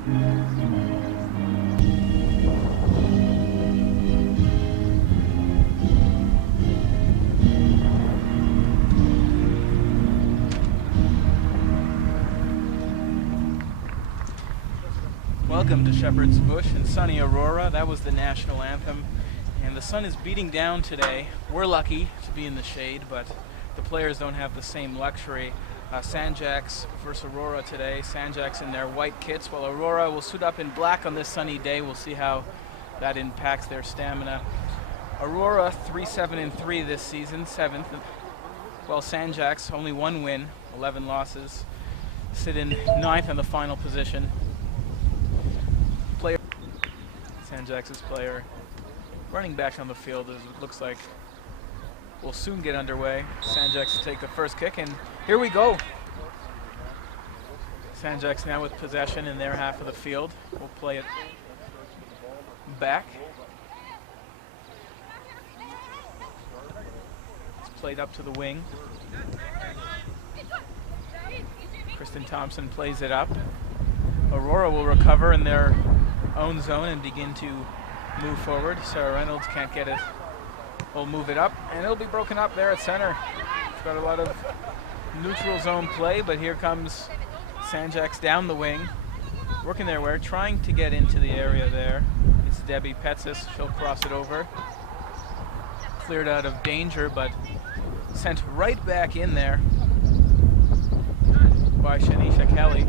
Welcome to Shepherd's Bush in sunny Aurora. That was the national anthem. And the sun is beating down today. We're lucky to be in the shade, but the players don't have the same luxury. Sanjax versus Aurora today. Sanjax in their white kits, while Aurora will suit up in black on this sunny day. We'll see how that impacts their stamina. Aurora 3-7-3 this season, 7th. While Sanjax, only 1 win, 11 losses, sit in 9th in the final position. Sanjax's player running back on the field as it looks like will soon get underway. Sanjax to take the first kick, and here we go. Sanjax now with possession in their half of the field. We'll play it back. It's played up to the wing. Kristen Thompson plays it up. Aurora will recover in their own zone and begin to move forward. Sarah Reynolds can't get it. We'll move it up, and it'll be broken up there at center. It's got a lot of neutral zone play, but here comes Sanjax down the wing, working their way, trying to get into the area there. It's Debbie Petsis. She'll cross it over. Cleared out of danger, but sent right back in there by Shanisha Kelly.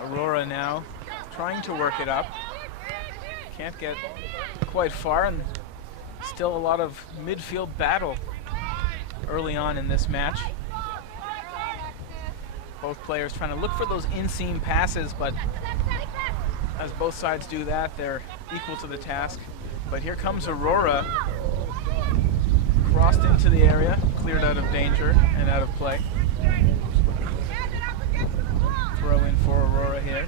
Aurora now trying to work it up. Can't get quite far, and still a lot of midfield battle early on in this match. Both players trying to look for those inseam passes, but as both sides do that, they're equal to the task. But here comes Aurora, crossed into the area, cleared out of danger and out of play. Throw in for Aurora here.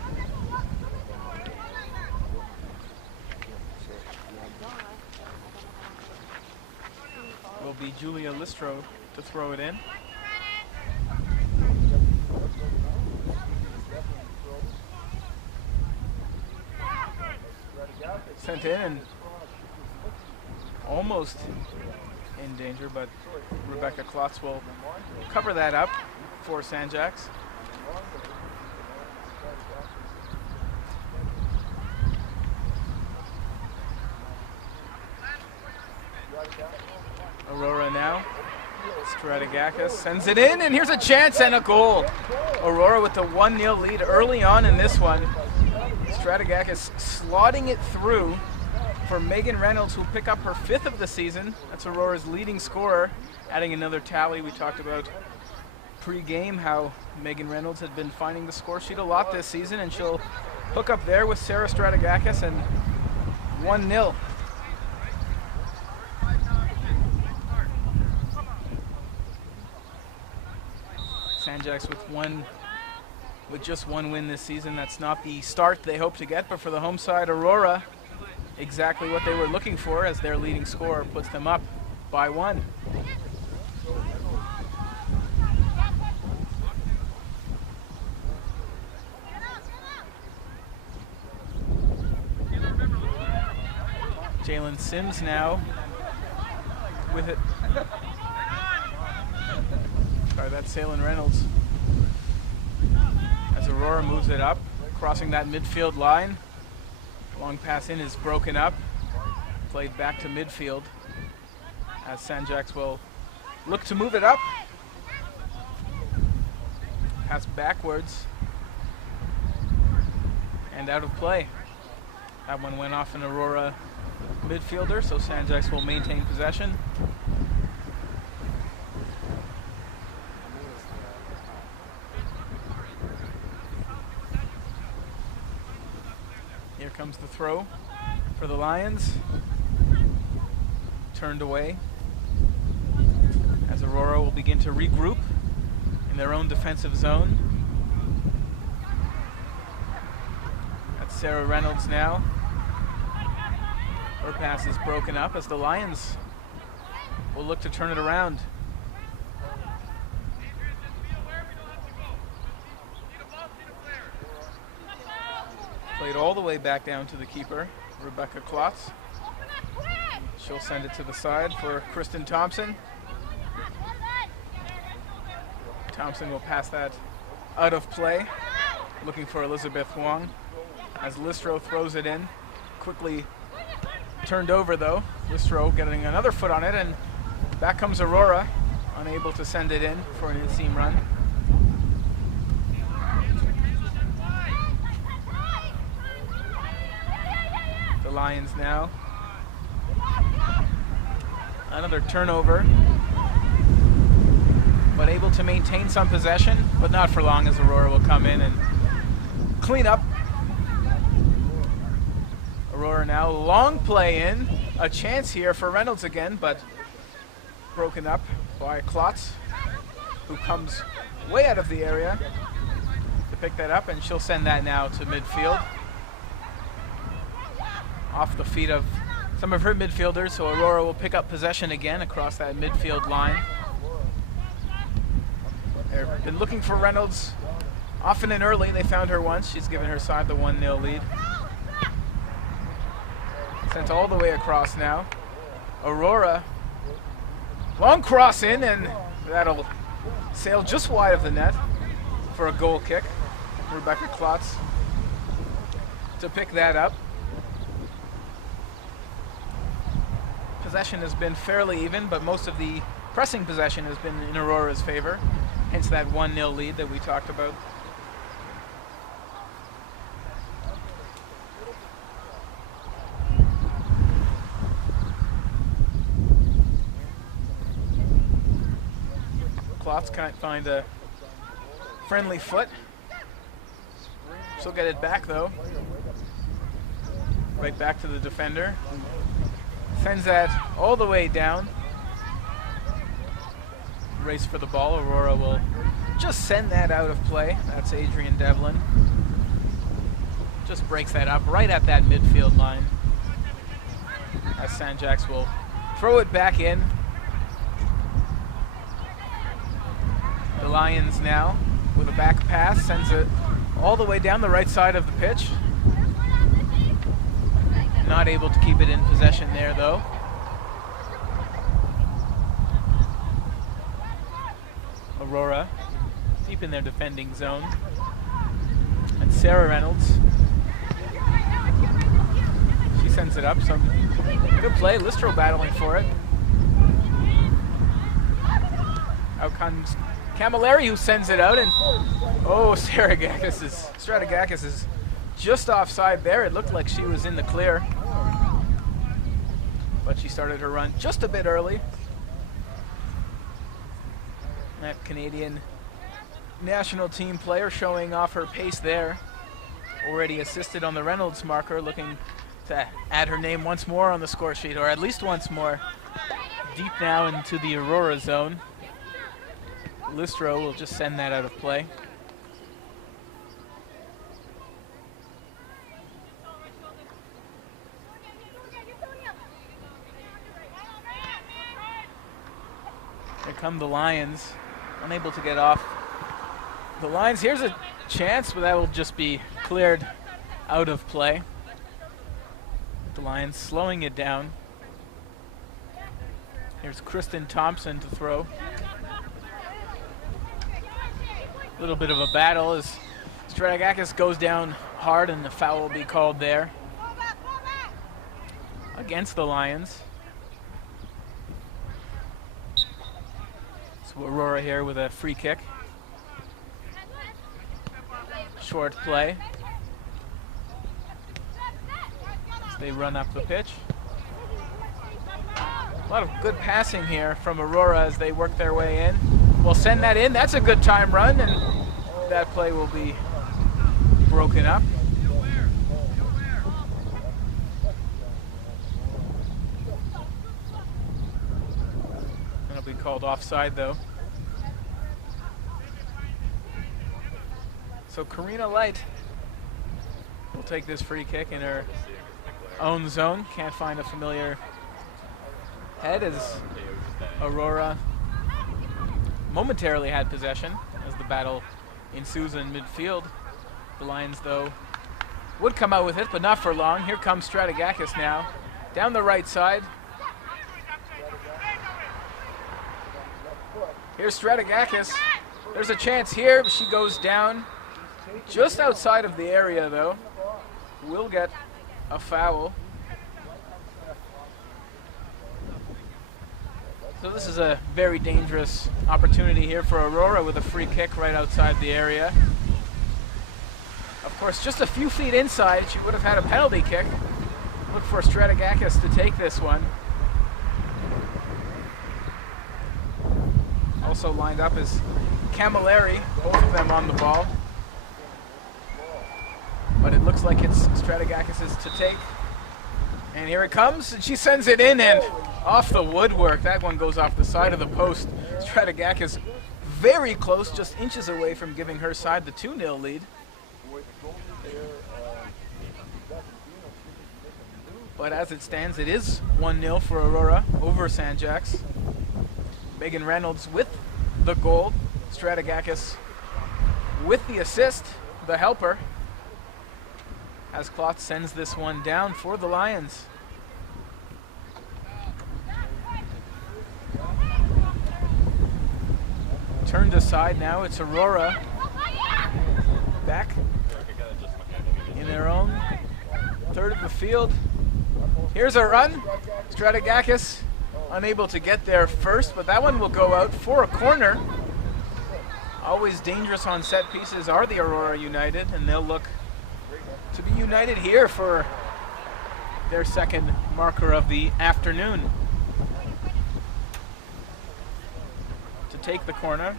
Will be Julia Listro to throw it in. Sent in and almost in danger, but Rebecca Klotz will cover that up for Sanjax. Aurora now. Stratakis sends it in, and here's a chance and a goal. Aurora with the 1-0 lead early on in this one. Stratakis slotting it through for Megan Reynolds, who'll pick up her 5th of the season. That's Aurora's leading scorer, adding another tally. We talked about pre-game how Megan Reynolds had been finding the score sheet a lot this season, and she'll hook up there with Sarah Stratakis, and 1-0. Sanjax with just 1 win this season. That's not the start they hope to get, but for the home side, Aurora, exactly what they were looking for, as their leading scorer puts them up by 1. Jalen Sims now with it. Sorry, that's Salem Reynolds. As Aurora moves it up, crossing that midfield line. Long pass in is broken up. Played back to midfield as Sanjax will look to move it up. Pass backwards and out of play. That one went off an Aurora midfielder, so Sanjax will maintain possession. Here comes the throw for the Lions. Turned away as Aurora will begin to regroup in their own defensive zone. That's Sarah Reynolds now. Her pass is broken up as the Lions will look to turn it around. Played all the way back down to the keeper, Rebecca Klotz. She'll send it to the side for Kristen Thompson. Thompson will pass that out of play, looking for Elizabeth Huang as Listro throws it in. Quickly turned over though. Listro getting another foot on it, and back comes Aurora, unable to send it in for an inseam run. The Lions now. Another turnover, but able to maintain some possession, but not for long as Aurora will come in and clean up. Aurora now, long play in, a chance here for Reynolds again, but broken up by Klotz, who comes way out of the area to pick that up, and she'll send that now to midfield. Off the feet of some of her midfielders, so Aurora will pick up possession again across that midfield line. They've been looking for Reynolds often and early. They found her once. She's given her side the 1-0 lead. Sent all the way across now. Aurora, long cross in, and that'll sail just wide of the net for a goal kick. Rebecca Klotz to pick that up. Possession has been fairly even, but most of the pressing possession has been in Aurora's favor, hence that 1-0 lead that we talked about. Klotz can't find a friendly foot. She'll get it back though. Right back to the defender. Sends that all the way down. Race for the ball. Aurora will just send that out of play. That's Adrian Devlin. Just breaks that up right at that midfield line. As Sanjax will throw it back in. The Lions now with a back pass sends it all the way down the right side of the pitch. Not able to keep it in possession there though. Aurora deep in their defending zone. And Sarah Reynolds, she sends it up. Some good play. Listro battling for it. Out comes Camilleri, who sends it out, and oh, Stratakis is just offside there. It looked like she was in the clear, but she started her run just a bit early. That Canadian national team player showing off her pace there. Already assisted on the Reynolds marker, looking to add her name once more on the score sheet, or at least once more. Deep now into the Aurora zone. Listro will just send that out of play. Here come the Lions, unable to get off the lines. Here's a chance, but that will just be cleared out of play. The Lions slowing it down. Here's Kristen Thompson to throw. A little bit of a battle as Stratakis goes down hard, and the foul will be called there against the Lions. So Aurora here with a free kick. Short play as they run up the pitch. A lot of good passing here from Aurora as they work their way in. We'll send that in. That's a good time run, and that play will be broken up. It'll be called offside though. So Karina Light will take this free kick in her own zone. Can't find a familiar head as Aurora momentarily had possession as the battle ensues in midfield. The Lions, though, would come out with it, but not for long. Here comes Stratakis now, down the right side. Here's Stratakis. There's a chance here, but she goes down just outside of the area, though. Will get a foul. So this is a very dangerous opportunity here for Aurora with a free kick right outside the area. Of course, just a few feet inside, she would have had a penalty kick. Look for Stratakis to take this one. Also lined up is Camilleri, both of them on the ball. But it looks like it's Stratakis' to take. And here it comes, and she sends it in and off the woodwork. That one goes off the side of the post. Stratakis very close, just inches away from giving her side the 2-0 lead. But as it stands, it is 1-0 for Aurora over Sanjax. Megan Reynolds with the goal. Stratakis with the assist, the helper. As Klotz sends this one down for the Lions. Turned aside now, it's Aurora back in their own third of the field. Here's a run. Stratakis unable to get there first, but that one will go out for a corner. Always dangerous on set pieces are the Aurora United, and they'll look to be united here for their second marker of the afternoon. To take the corner,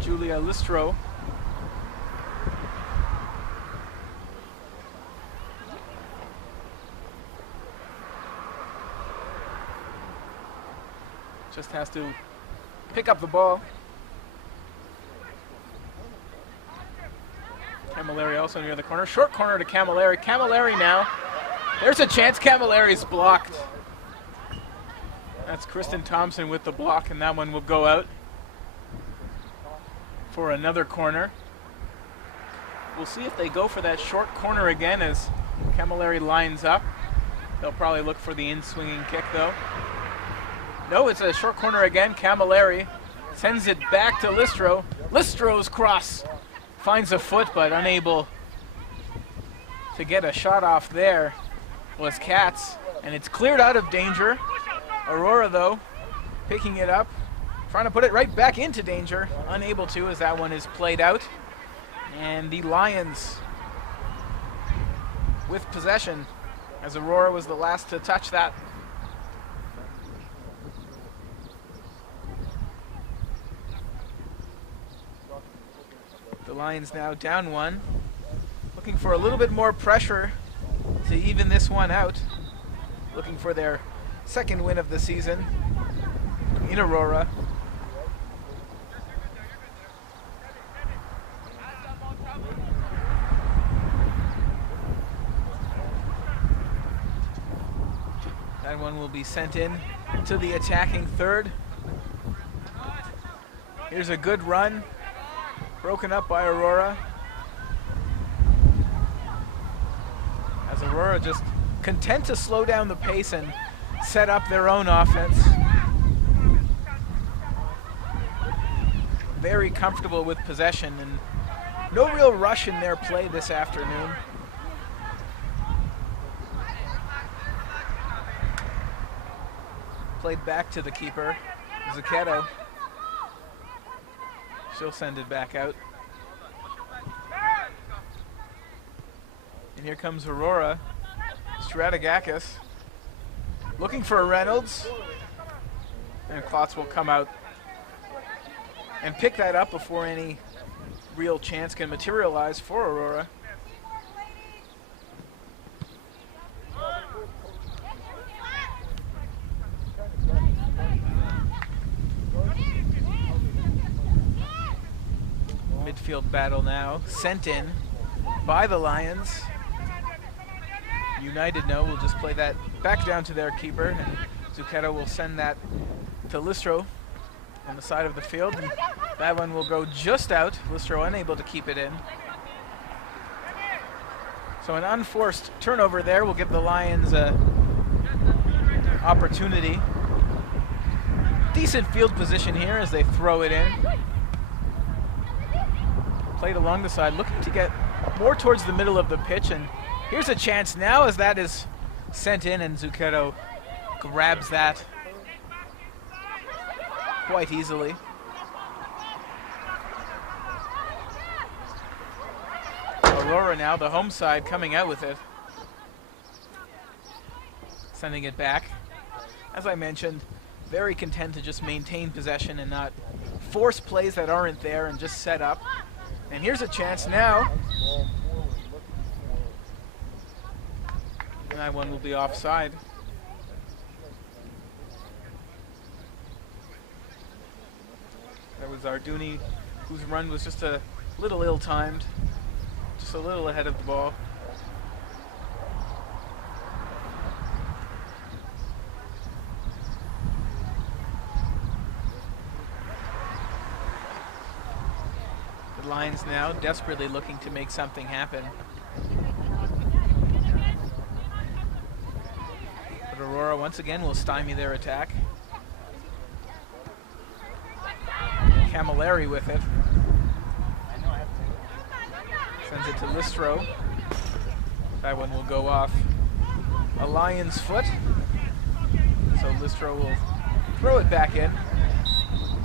Julia Listro. Just has to pick up the ball. Camilleri also near the corner. Short corner to Camilleri. Camilleri now. There's a chance. Camilleri's blocked. That's Kristen Thompson with the block, and that one will go out for another corner. We'll see if they go for that short corner again as Camilleri lines up. They'll probably look for the in-swinging kick, though. No, it's a short corner again. Camilleri sends it back to Listro. Listro's cross finds a foot, but unable to get a shot off there was Katz, and it's cleared out of danger. Aurora, though, picking it up, trying to put it right back into danger. Unable to, as that one is played out. And the Lions with possession, as Aurora was the last to touch that. The Lions now down one, looking for a little bit more pressure to even this one out, looking for their second win of the season in Aurora. That one will be sent in to the attacking third. Here's a good run. Broken up by Aurora. As Aurora just content to slow down the pace and set up their own offense. Very comfortable with possession and no real rush in their play this afternoon. Played back to the keeper, Zucchetto. She'll send it back out. And here comes Aurora. Stratakis looking for Reynolds. And Klotz will come out and pick that up before any real chance can materialize for Aurora. Midfield battle now, sent in by the Lions. United no, we'll just play that back down to their keeper, and Zucchetto will send that to Listro on the side of the field, and that one will go just out. Listro unable to keep it in. So an unforced turnover there will give the Lions a opportunity. Decent field position here as they throw it in. Played along the side, looking to get more towards the middle of the pitch, and here's a chance now as that is sent in, and Zucchetto grabs that quite easily. Aurora now, the home side, coming out with it. Sending it back. As I mentioned, very content to just maintain possession and not force plays that aren't there and just set up. And here's a chance now. And that one will be offside. That was Arduni, whose run was just a little ill-timed. Just a little ahead of the ball. The Lions now desperately looking to make something happen. But Aurora once again will stymie their attack. Camilleri with it. Sends it to Listro. That one will go off a Lion's foot. So Listro will throw it back in.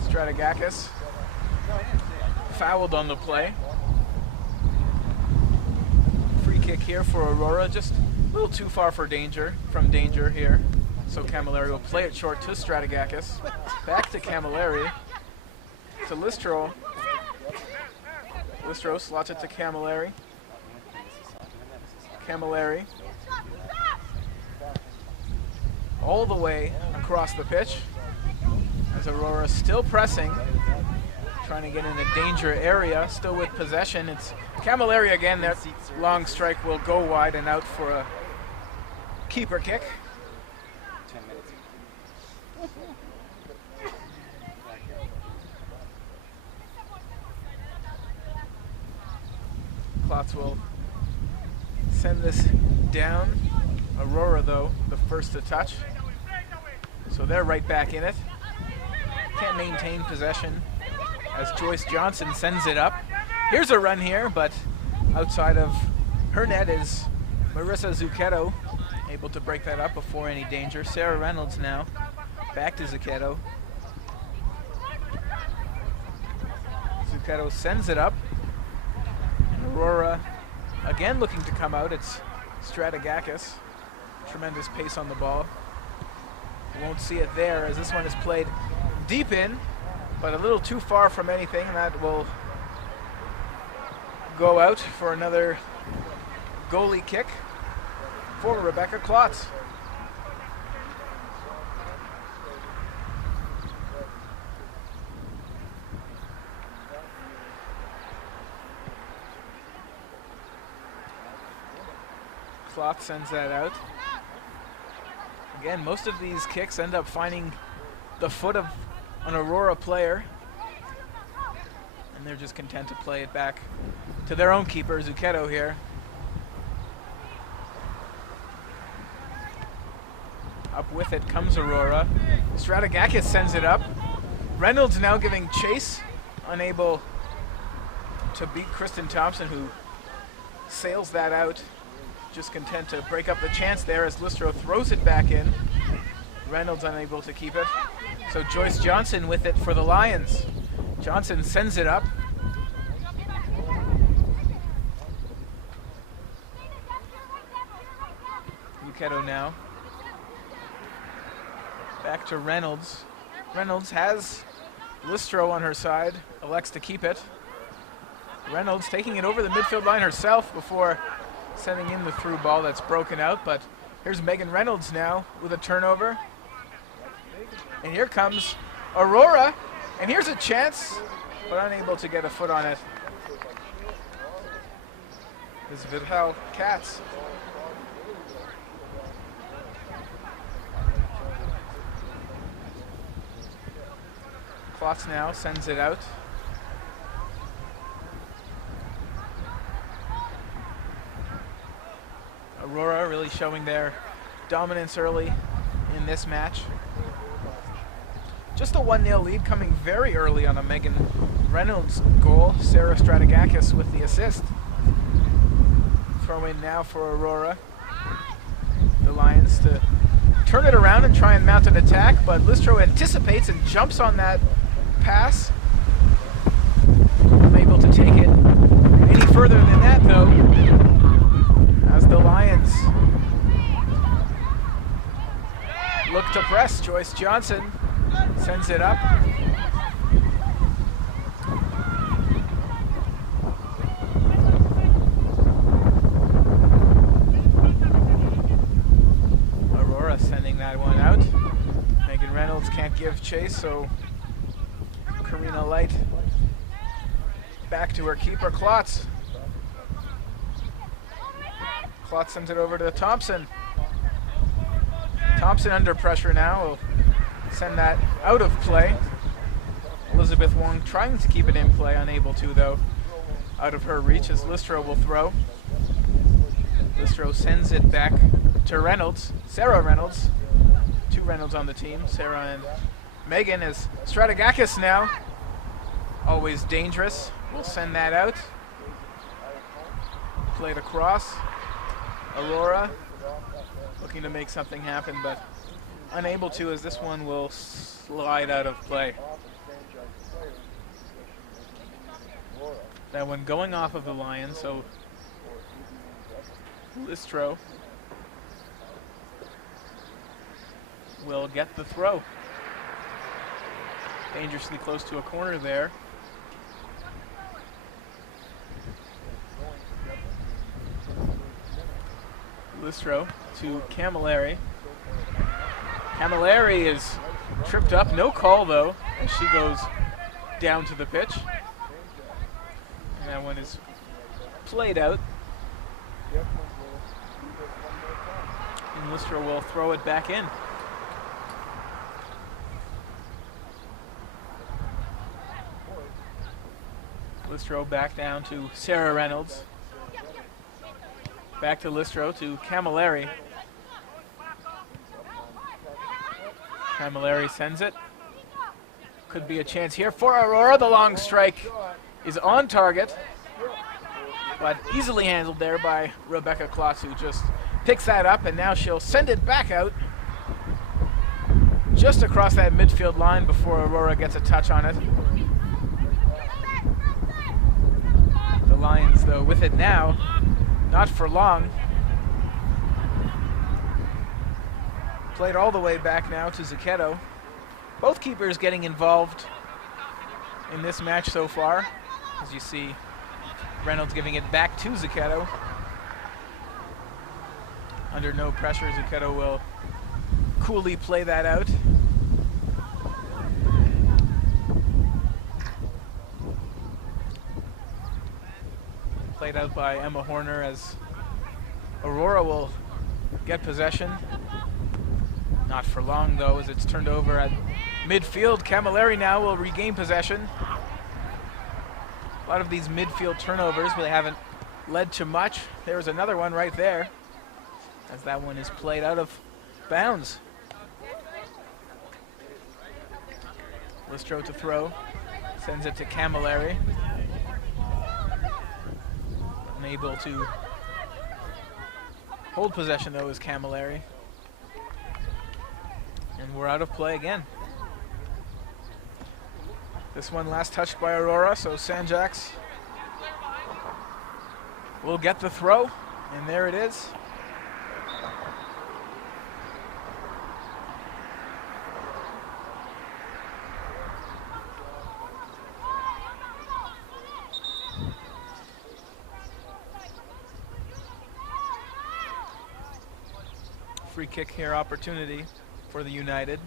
Stratakis fouled on the play. Free kick here for Aurora, just a little too far from danger here. So Camilleri will play it short to Stratakis. Back to Camilleri. To Listro. Listro slots it to Camilleri. Camilleri. All the way across the pitch. As Aurora still pressing. Trying to get in a danger area. Still with possession. It's Camilleri again. That long strike will go wide and out for a keeper kick. 10 minutes. Klotz will send this down. Aurora, though, the first to touch. So they're right back in it. Can't maintain possession as Joyce Johnson sends it up. Here's a run here, but outside of her net is Marissa Zucchetto, able to break that up before any danger. Sarah Reynolds now back to Zucchetto. Zucchetto sends it up. Aurora again looking to come out. It's Stratakis. Tremendous pace on the ball. You won't see it there as this one is played deep in, but a little too far from anything, and that will go out for another goalie kick for Rebecca Klotz. Klotz sends that out. Again, most of these kicks end up finding the foot of an Aurora player, and they're just content to play it back to their own keeper, Zucchetto here. Up with it comes Aurora. Stratakis sends it up. Reynolds now giving chase, unable to beat Kristen Thompson, who sails that out. Just content to break up the chance there as Listro throws it back in. Reynolds unable to keep it. So Joyce Johnson with it for the Lions. Johnson sends it up. Zucchetto now. Back to Reynolds. Reynolds has Listro on her side, elects to keep it. Reynolds taking it over the midfield line herself before sending in the through ball that's broken out, but here's Megan Reynolds now with a turnover. And here comes Aurora, and here's a chance, but unable to get a foot on it. This is Vidhal Katz. Klotz now sends it out. Aurora really showing their dominance early in this match. Just a 1-0 lead coming very early on a Megan Reynolds goal. Sarah Stratakis with the assist. Throw in now for Aurora. The Lions to turn it around and try and mount an attack, but Listro anticipates and jumps on that pass. Unable to take it any further than that, though, as the Lions look to press. Joyce Johnson sends it up. Aurora sending that one out. Megan Reynolds can't give chase, so Karina Light back to her keeper, Klotz. Klotz sends it over to Thompson. Thompson under pressure now, will send that out of play. Elizabeth Wong trying to keep it in play, unable to though, out of her reach as Listro will throw. Listro sends it back to Reynolds, Sarah Reynolds. Two Reynolds on the team, Sarah and Megan, as Stratakis now, always dangerous, will send that out. Played across. Aurora looking to make something happen, but unable to, as this one will slide out of play. That one going off of the Lions, so Listro will get the throw. Dangerously close to a corner there. Listro to Camilleri. Camilleri is tripped up, no call though, as she goes down to the pitch. And that one is played out. And Listro will throw it back in. Listro back down to Sarah Reynolds. Back to Listro to Camilleri. Camilleri sends it. Could be a chance here for Aurora. The long strike is on target, but easily handled there by Rebecca Klotz, who just picks that up, and now she'll send it back out just across that midfield line before Aurora gets a touch on it. The Lions, though, with it now. Not for long. Played all the way back now to Zucchetto. Both keepers getting involved in this match so far. As you see, Reynolds giving it back to Zucchetto. Under no pressure, Zucchetto will coolly play that out. Played out by Emma Horner as Aurora will get possession. Not for long though, as it's turned over at midfield. Camilleri now will regain possession. A lot of these midfield turnovers really haven't led to much. There's another one right there, as that one is played out of bounds. Listro to throw, sends it to Camilleri. Unable to hold possession though is Camilleri. And we're out of play again. This one last touched by Aurora, so Sanjax will get the throw, and there it is. Free kick here opportunity for the United.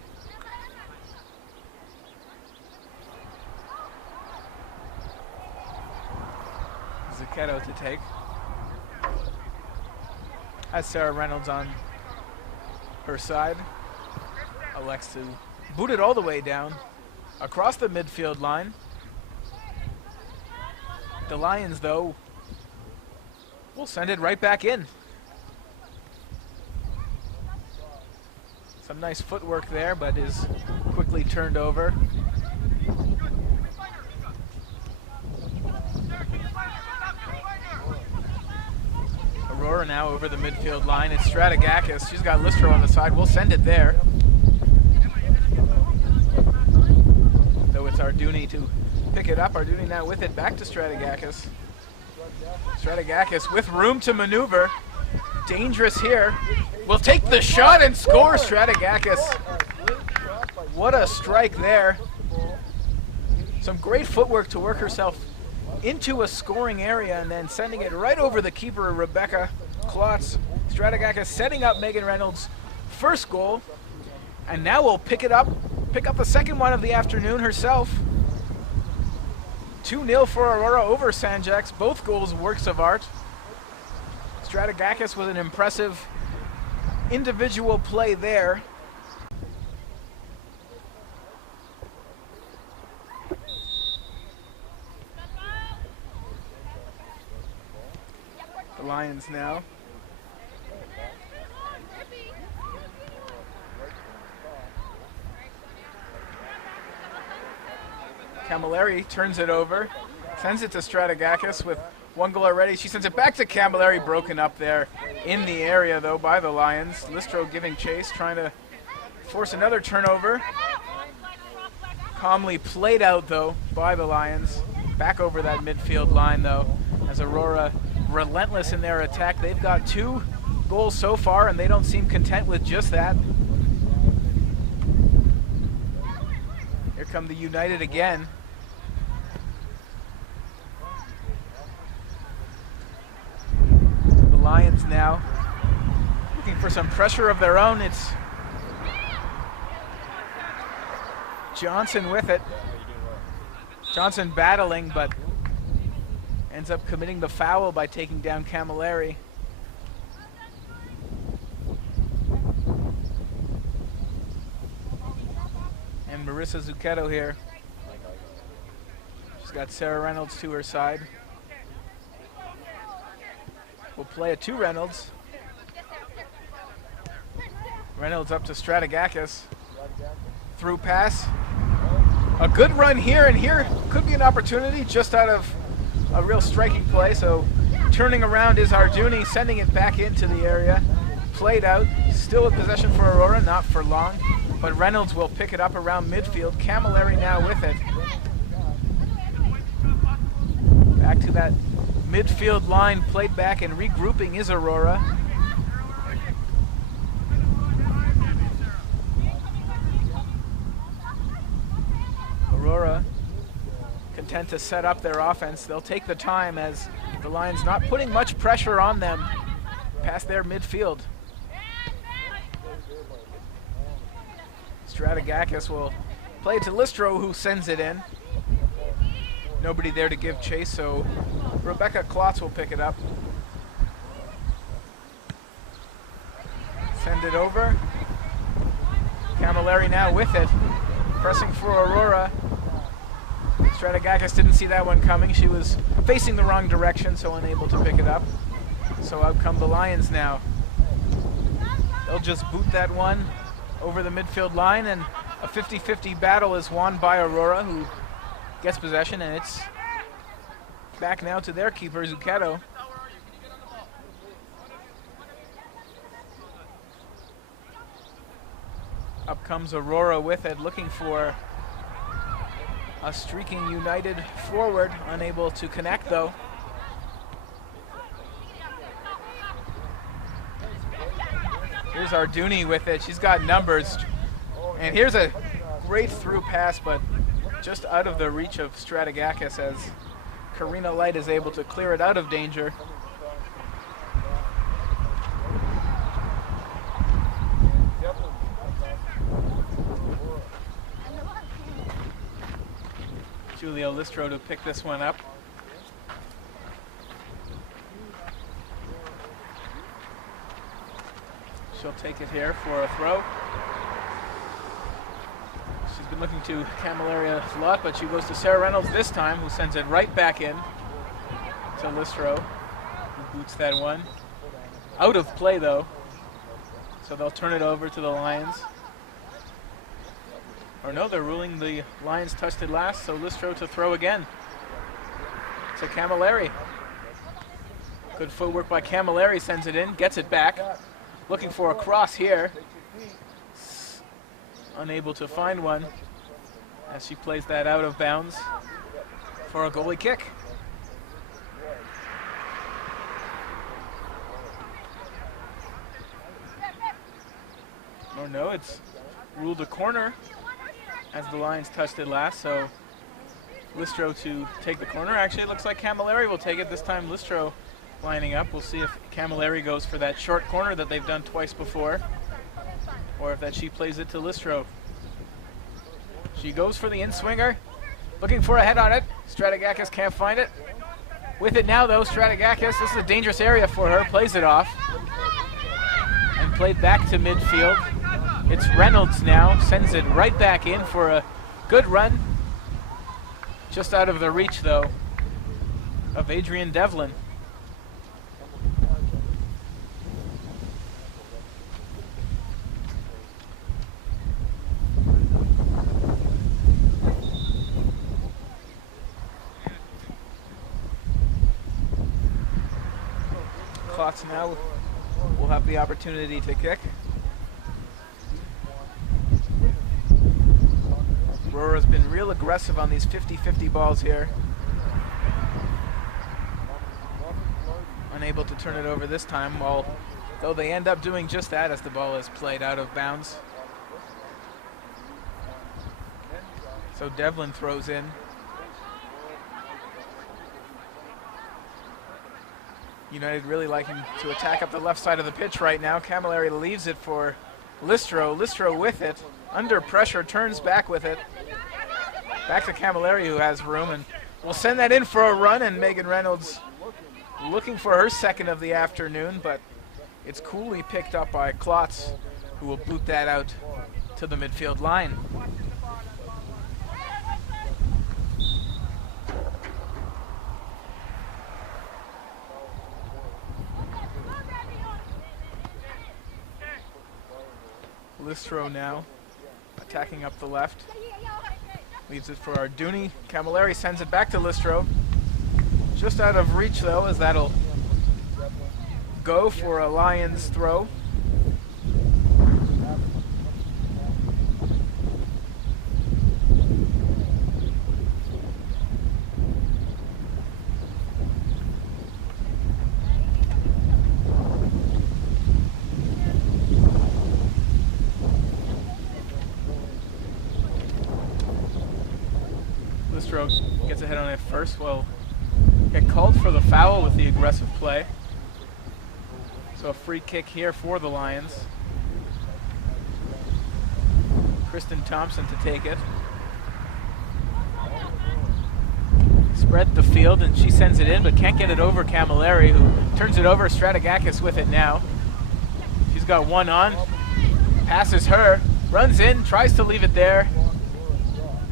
Zucchetto to take. Has Sarah Reynolds on her side. Elects to boot it all the way down across the midfield line. The Lions, though, will send it right back in. Some nice footwork there, but is quickly turned over. Aurora now over the midfield line. It's Stratakis. She's got Listro on the side. We'll send it there. Though it's Arduni to pick it up. Arduni now with it back to Stratakis. Stratakis with room to maneuver. Dangerous here. Will take the shot and score. Stratakis. What a strike there. Some great footwork to work herself into a scoring area and then sending it right over the keeper, Rebecca Klotz. Stratakis setting up Megan Reynolds' first goal. And now we'll pick up the second one of the afternoon herself. 2-0 for Aurora over Sanjax. Both goals works of art. Stratakis with an impressive individual play there. The Lions now. Camilleri turns it over, sends it to Stratakis with one goal already. She sends it back to Camilleri, broken up there in the area though by the Lions. Listro giving chase, trying to force another turnover. Calmly played out though by the Lions. Back over that midfield line though, as Aurora relentless in their attack. They've got 2 goals so far and they don't seem content with just that. Here come the United again. The Lions now looking for some pressure of their own. It's Johnson with it. Johnson battling, but ends up committing the foul by taking down Camilleri. And Marissa Zucchetto here. She's got Sarah Reynolds to her side. We'll play it to Reynolds. Reynolds up to Stratakis. Through pass. A good run here, and here could be an opportunity just out of a real striking play. So turning around is Arduni, sending it back into the area. Played out, still with possession for Aurora, not for long. But Reynolds will pick it up around midfield. Camilleri now with it. Back to that midfield line, played back and regrouping is Aurora. Aurora content to set up their offense. They'll take the time as the Lions not putting much pressure on them past their midfield. Stratakis will play to Listro, who sends it in. Nobody there to give chase, so Rebecca Klotz will pick it up. Send it over. Camilleri now with it. Pressing for Aurora. Stratakis didn't see that one coming. She was facing the wrong direction, so unable to pick it up. So out come the Lions now. They'll just boot that one over the midfield line, and a 50-50 battle is won by Aurora, who gets possession, and it's back now to their keeper, Zucchetto. Up comes Aurora with it, looking for a streaking United forward, unable to connect though. Here's Arduni with it. She's got numbers. And here's a great through pass, but just out of the reach of Stratakis as Karina Light is able to clear it out of danger. Julia Listro to pick this one up. She'll take it here for a throw. She's been looking to Camilleri a lot, but she goes to Sarah Reynolds this time, who sends it right back in to Listro, who boots that one. Out of play, though, so they'll turn it over to the Lions. Or no, they're ruling the Lions touched it last, so Listro to throw again to Camilleri. Good footwork by Camilleri, sends it in, gets it back. Looking for a cross here. Unable to find one as she plays that out of bounds for a goalie kick. Or no, it's ruled a corner as the Lions touched it last, so Listro to take the corner. Actually, it looks like Camilleri will take it this time. Listro lining up. We'll see if Camilleri goes for that short corner that they've done twice before, or if that she plays it to Listro. She goes for the in-swinger, looking for a head on it. Stratakis can't find it. With it now, though, Stratakis, this is a dangerous area for her, plays it off. And played back to midfield. It's Reynolds now, sends it right back in for a good run. Just out of the reach, though, of Adrian Devlin. Klotz now will have the opportunity to kick. Aurora's been real aggressive on these 50-50 balls here. Unable to turn it over this time, though they end up doing just that as the ball is played out of bounds. So Devlin throws in. United really liking to attack up the left side of the pitch right now. Camilleri leaves it for Listro. Listro with it, under pressure, turns back with it. Back to Camilleri, who has room, and will send that in for a run, and Megan Reynolds looking for her second of the afternoon, but it's coolly picked up by Klotz, who will boot that out to the midfield line. Listro now attacking up the left. Leaves it for Arduni. Camilleri sends it back to Listro. Just out of reach, though, as that'll go for a Lions throw. Listro gets ahead on it first. Well, get called for the foul with the aggressive play. So a free kick here for the Lions. Kristen Thompson to take it. Spread the field, and she sends it in, but can't get it over Camilleri, who turns it over. Stratakis with it now. She's got one on. Passes her. Runs in, tries to leave it there.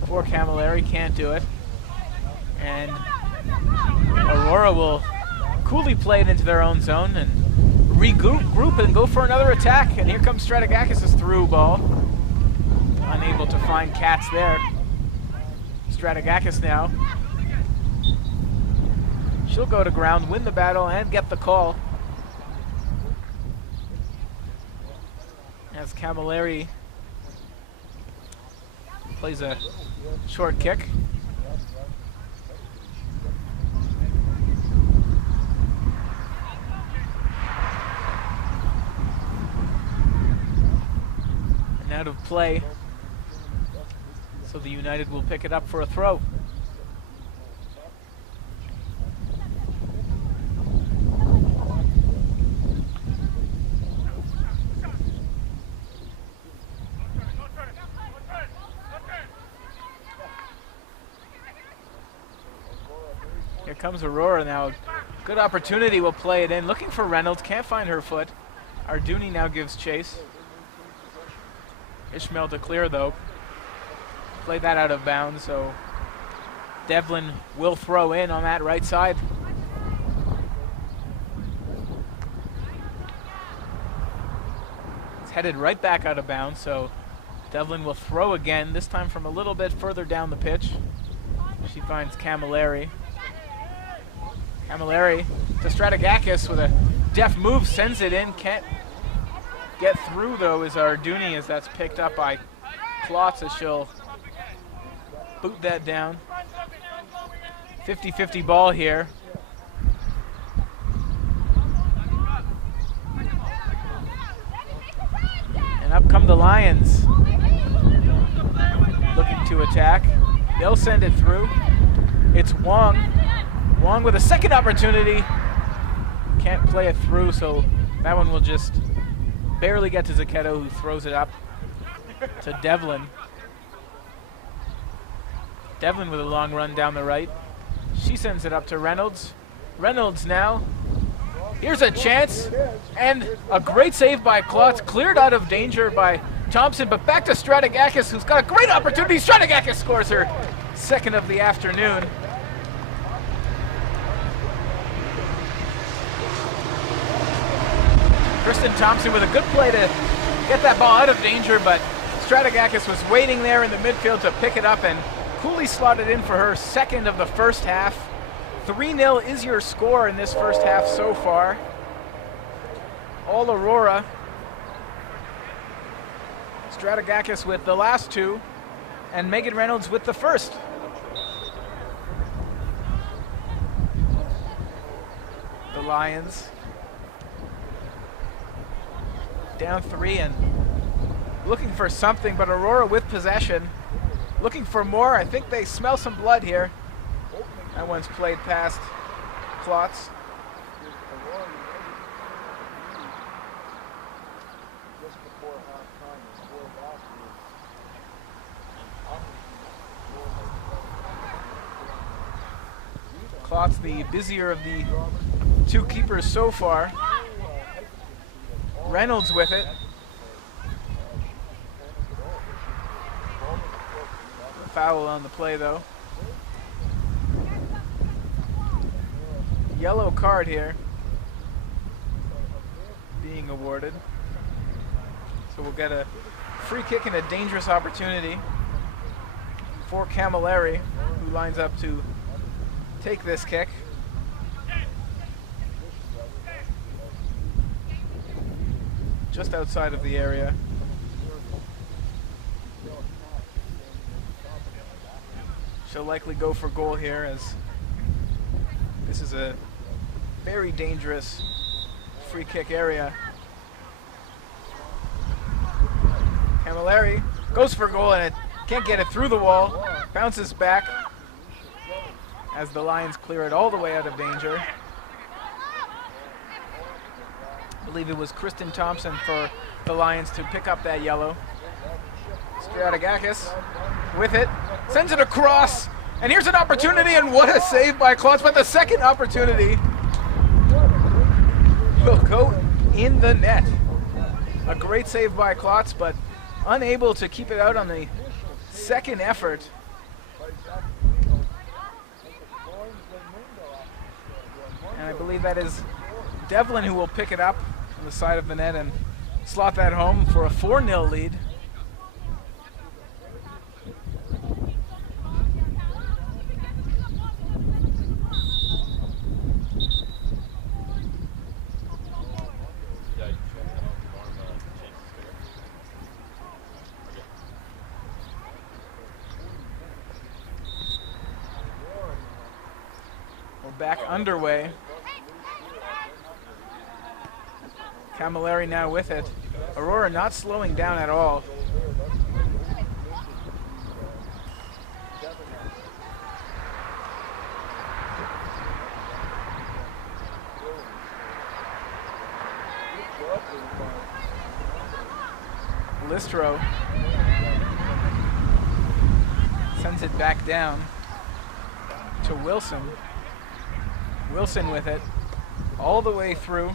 For Camilleri, can't do it. And Aurora will coolly play it into their own zone and regroup and go for another attack. And here comes Stratakis' through ball. Unable to find Katz there. Stratakis now. She'll go to ground, win the battle, and get the call. As Camilleri plays a short kick. And out of play. So the United will pick it up for a throw. Here comes Aurora now. Good opportunity, will play it in. Looking for Reynolds, can't find her foot. Arduni now gives chase. Ishmael to clear, though. Played that out of bounds, so Devlin will throw in on that right side. It's headed right back out of bounds, so Devlin will throw again, this time from a little bit further down the pitch. She finds Camilleri. Camilleri to Stratakis with a deft move, sends it in. Can't get through though is Arduni, as that's picked up by Klotz, as she'll boot that down. 50-50 ball here. And up come the Lions, looking to attack. They'll send it through. It's Wong. Wong with a second opportunity. Can't play it through, so that one will just barely get to Zucchetto, who throws it up to Devlin. Devlin with a long run down the right. She sends it up to Reynolds. Reynolds now. Here's a chance, and a great save by Klotz, cleared out of danger by Thompson, but back to Stratakis, who's got a great opportunity. Stratakis scores her second of the afternoon. Kristen Thompson with a good play to get that ball out of danger, but Stratakis was waiting there in the midfield to pick it up and coolly slotted in for her second of the first half. 3-0 is your score in this first half so far. All Aurora. Stratakis with the last two, and Megan Reynolds with the first. The Lions down 3 and looking for something, but Aurora with possession. Looking for more. I think they smell some blood here. That one's played past Klotz. Klotz, the busier of the two keepers so far. Reynolds with it. Foul on the play though. Yellow card here being awarded. So we'll get a free kick and a dangerous opportunity for Camilleri, who lines up to take this kick. Just outside of the area. She'll likely go for goal here, as this is a very dangerous free kick area. Camilleri goes for goal and it can't get it through the wall. Bounces back as the Lions clear it all the way out of danger. I believe it was Kristen Thompson for the Lions to pick up that yellow. Stratakis with it, sends it across, and here's an opportunity, and what a save by Klotz, but the second opportunity will go in the net. A great save by Klotz, but unable to keep it out on the second effort. And I believe that is Devlin who will pick it up on the side of the net and slot that home for a 4-0 lead. Back underway. Camilleri now with it. Aurora not slowing down at all. Listro sends it back down to Wilson. Wilson with it all the way through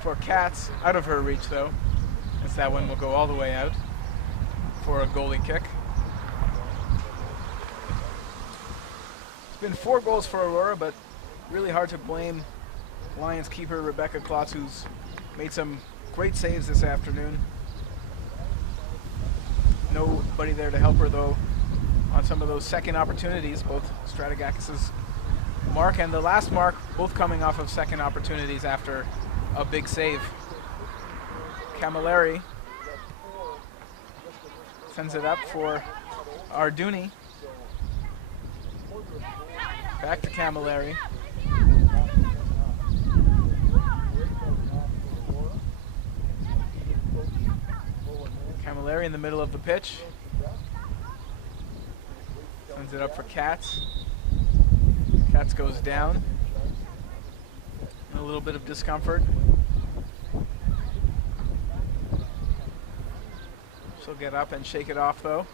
for Katz, out of her reach though, as that one will go all the way out for a goalie kick. been 4 goals for Aurora, but really hard to blame Lions keeper Rebecca Klotz, who's made some great saves this afternoon. Nobody there to help her, though, on some of those second opportunities, both Stratakis' mark and the last mark, both coming off of second opportunities after a big save. Camilleri sends it up for Arduni. Back to Camilleri. Camilleri in the middle of the pitch. Sends it up for Katz. Katz goes down. A little bit of discomfort. She'll get up and shake it off, though.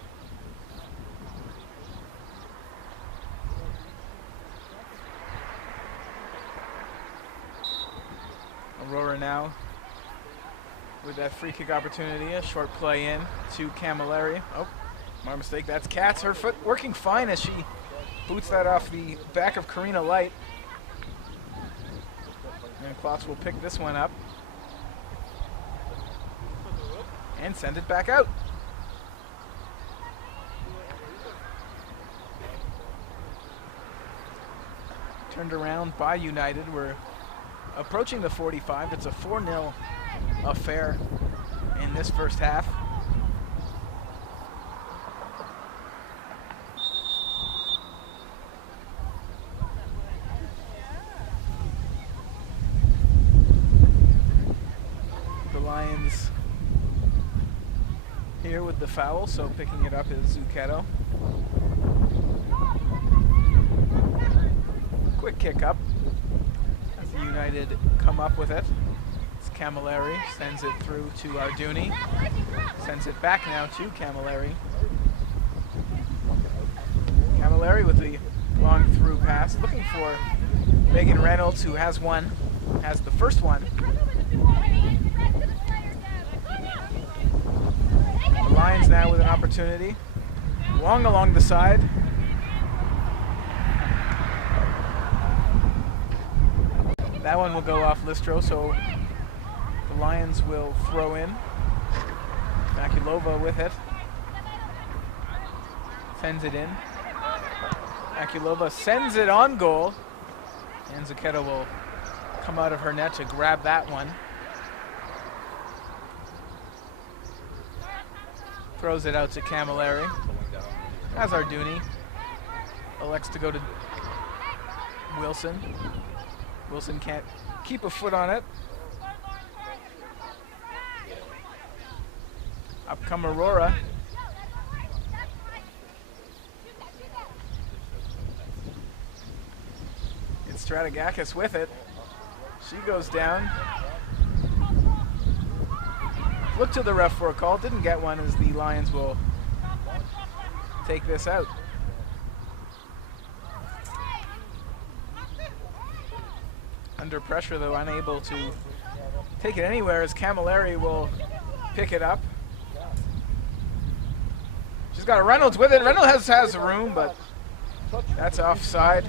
Aurora now with that free kick opportunity, a short play in to Camilleri. Oh, my mistake, that's Katz. Her foot working fine as she boots that off the back of Karina Light. And Klotz will pick this one up and send it back out. Turned around by United. We're approaching the 45. It's a 4-0 affair in this first half. The Lions here with the foul, so picking it up is Zucchetto. Quick kick up as the United come up with it. It's Camilleri, sends it through to Arduni. Sends it back now to Camilleri. Camilleri with the long through pass, looking for Megan Reynolds, who has the first one. The Lions now with an opportunity. Long along the side. That one will go off Listro, so the Lions will throw in. Makulova with it. Sends it in. Makulova sends it on goal. And Zucchetto will come out of her net to grab that one. Throws it out to Camilleri. As Arduni elects to go to Wilson. Wilson can't keep a foot on it. Up come Aurora. It's Stratakis with it. She goes down. Looked to the ref for a call, didn't get one, as the Lions will take this out. Under pressure, though, unable to take it anywhere, as Camilleri will pick it up. She's got a Reynolds with it. Reynolds has room, but that's offside.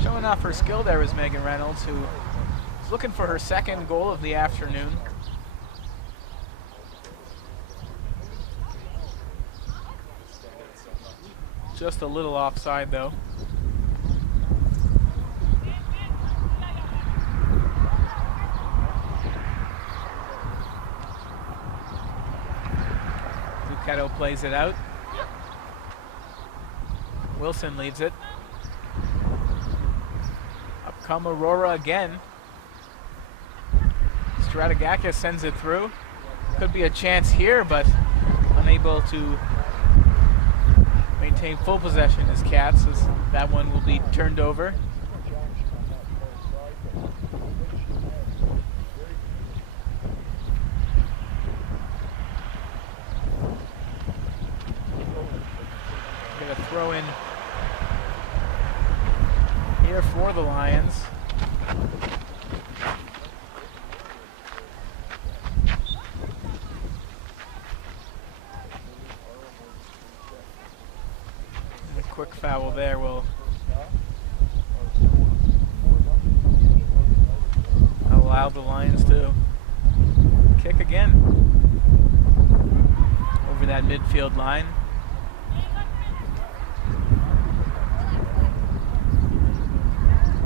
Showing off her skill there is Megan Reynolds, who is looking for her second goal of the afternoon. Just a little offside, though. Zucchetto plays it out. Wilson leads it. Up come Aurora again. Stratakis sends it through. Could be a chance here, but unable to maintain full possession as Katz, as that one will be turned over. Get a throw in here for the Lions. quick foul there will allow the Lions to kick again over that midfield line.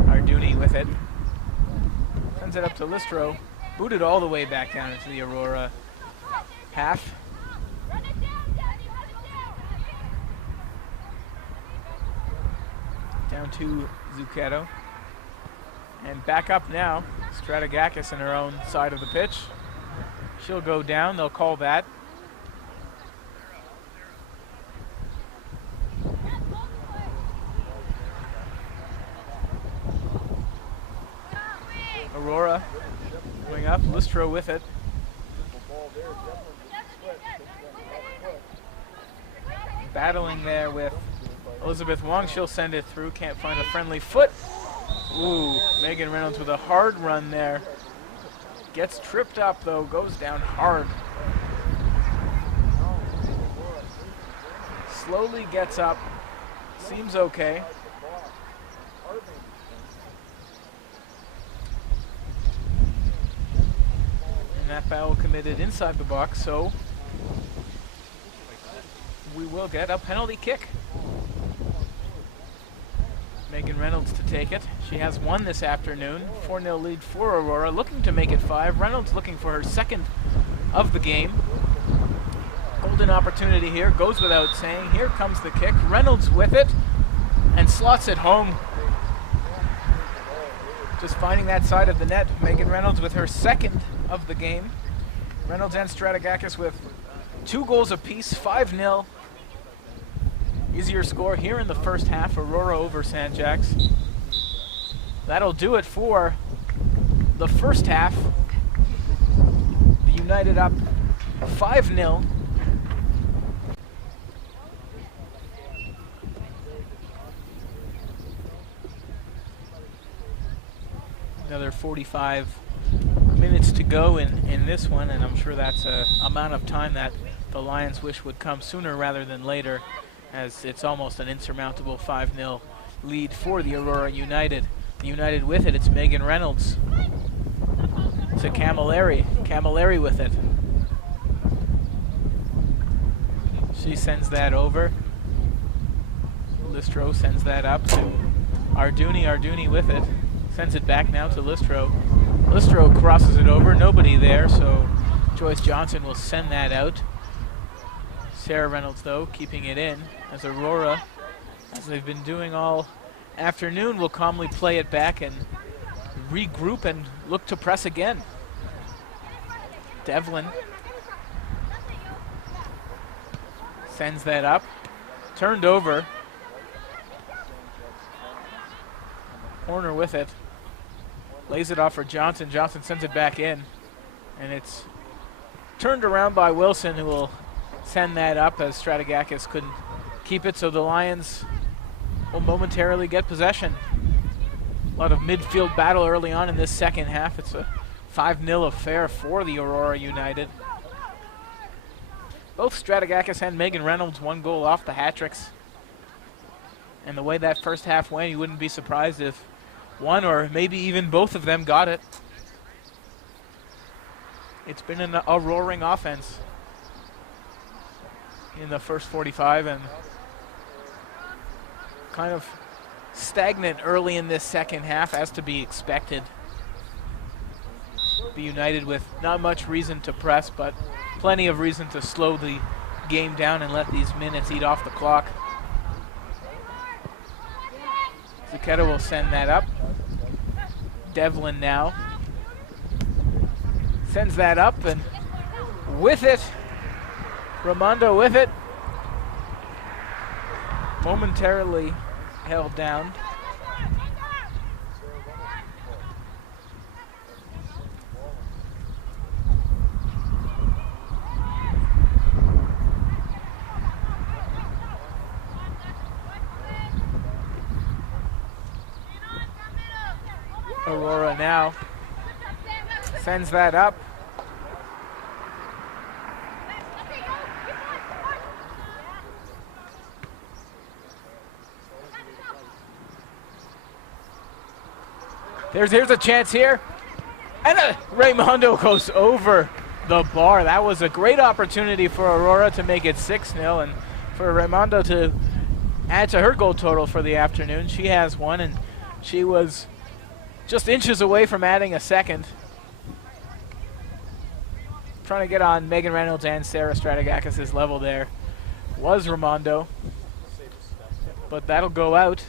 Arduni with it. Sends it up to Listro. Booted all the way back down into the Aurora half. Down to Zucchetto. And back up now. Stratakis in her own side of the pitch. She'll go down. They'll call that. Aurora going up. Listro with it. Battling there with Elizabeth Wong. She'll send it through. Can't find a friendly foot. Ooh, Megan Reynolds with a hard run there. Gets tripped up though, goes down hard. Slowly gets up. Seems okay. And that foul committed inside the box, so we will get a penalty kick. Megan Reynolds to take it. She has one this afternoon. 4-0 lead for Aurora, looking to make it 5. Reynolds looking for her second of the game. Golden opportunity here, goes without saying. Here comes the kick. Reynolds with it and slots it home. Just finding that side of the net. Megan Reynolds with her second of the game. Reynolds and Stratakis with 2 goals apiece, 5-0. Easier score here in the first half, Aurora over Sanjax. That'll do it for the first half. The United up 5-0. Another 45 minutes to go in this one, and I'm sure that's an amount of time that the Lions wish would come sooner rather than later, as it's almost an insurmountable 5-0 lead for the Aurora United. The United with it, it's Megan Reynolds to Camilleri. Camilleri with it. She sends that over. Listro sends that up to Arduni. Arduni with it. Sends it back now to Listro. Listro crosses it over. Nobody there, so Joyce Johnson will send that out. Sarah Reynolds, though, keeping it in, as Aurora, as they've been doing all afternoon, will calmly play it back and regroup and look to press again. Devlin sends that up, turned over. Horner with it, lays it off for Johnson. Johnson sends it back in, and it's turned around by Wilson, who will send that up as Stratakis couldn't keep it, so the Lions will momentarily get possession. A lot of midfield battle early on in this second half. It's a 5-0 affair for the Aurora United. Both Stratakis and Megan Reynolds 1 goal off the hat-tricks. And the way that first half went, you wouldn't be surprised if one or maybe even both of them got it. It's been a roaring offense in the first 45 and kind of stagnant early in this second half, as to be expected. The United with not much reason to press, but plenty of reason to slow the game down and let these minutes eat off the clock. Zucchetto will send that up. Devlin now sends that up, and with it, Raimondo with it. Momentarily held down. Aurora now sends that up. Here's a chance here. And Raimondo goes over the bar. That was a great opportunity for Aurora to make it 6-0 and for Raimondo to add to her goal total for the afternoon. She has one, and she was just inches away from adding a second. Trying to get on Megan Reynolds and Sarah Stratakis' level there was Raimondo, but that'll go out.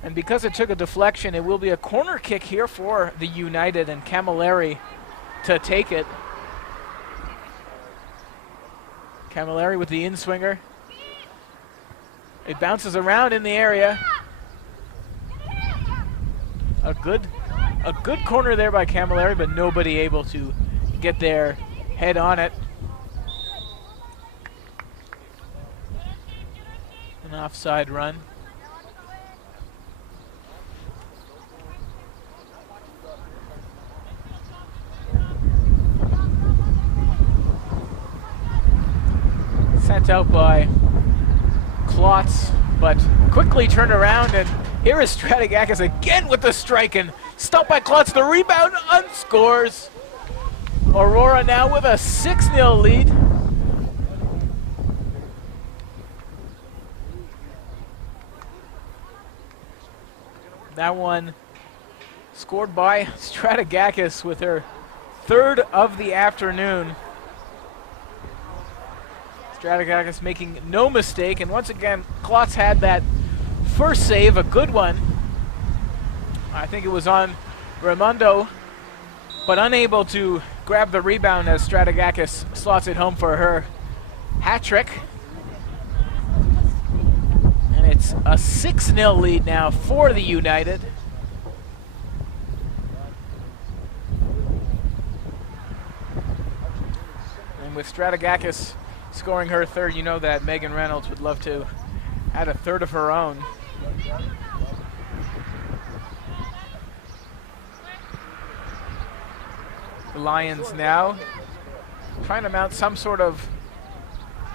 And because it took a deflection, it will be a corner kick here for the United and Camilleri to take it. Camilleri with the in-swinger. It bounces around in the area. A good corner there by Camilleri, but nobody able to get their head on it. An offside run. Sent out by Klotz, but quickly turned around, and here is Stratakis again with the strike, and stopped by Klotz. The rebound unscores. Aurora now with a 6-0 lead. That one scored by Stratakis with her third of the afternoon. Stratakis making no mistake, and once again, Klotz had that first save, a good one. I think it was on Raimondo, but unable to grab the rebound as Stratakis slots it home for her hat trick. And it's a 6-0 lead now for the United. And with Stratakis scoring her third, you know that Megan Reynolds would love to add a third of her own. The Lions now trying to mount some sort of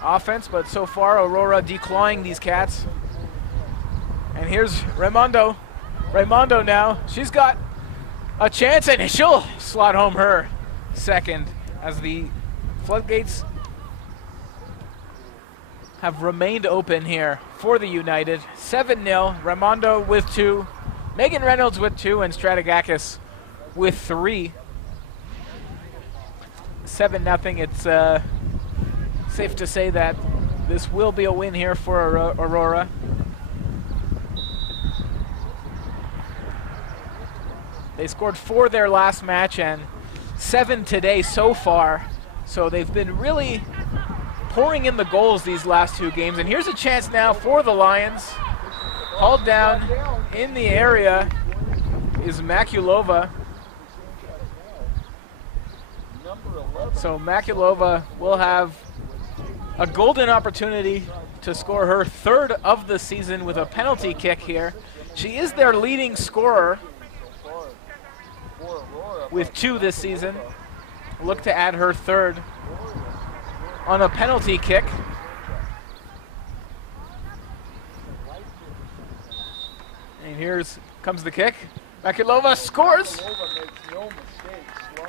offense, but so far Aurora declawing these cats. And here's Raimondo. Raimondo now, she's got a chance, and she'll slot home her second as the floodgates have remained open here for the United. 7-0, Raimondo with 2, Megan Reynolds with 2, and Stratakis with 3. 7-0, it's safe to say that this will be a win here for Aurora. They scored 4 their last match and 7 today so far, so they've been really pouring in the goals these last 2 games. And here's a chance now for the Lions. Hauled down in the area is Makulova. So Makulova will have a golden opportunity to score her third of the season with a penalty kick here. She is their leading scorer with 2 this season. Look to add her third on a penalty kick. And here's comes the kick. Makulova scores.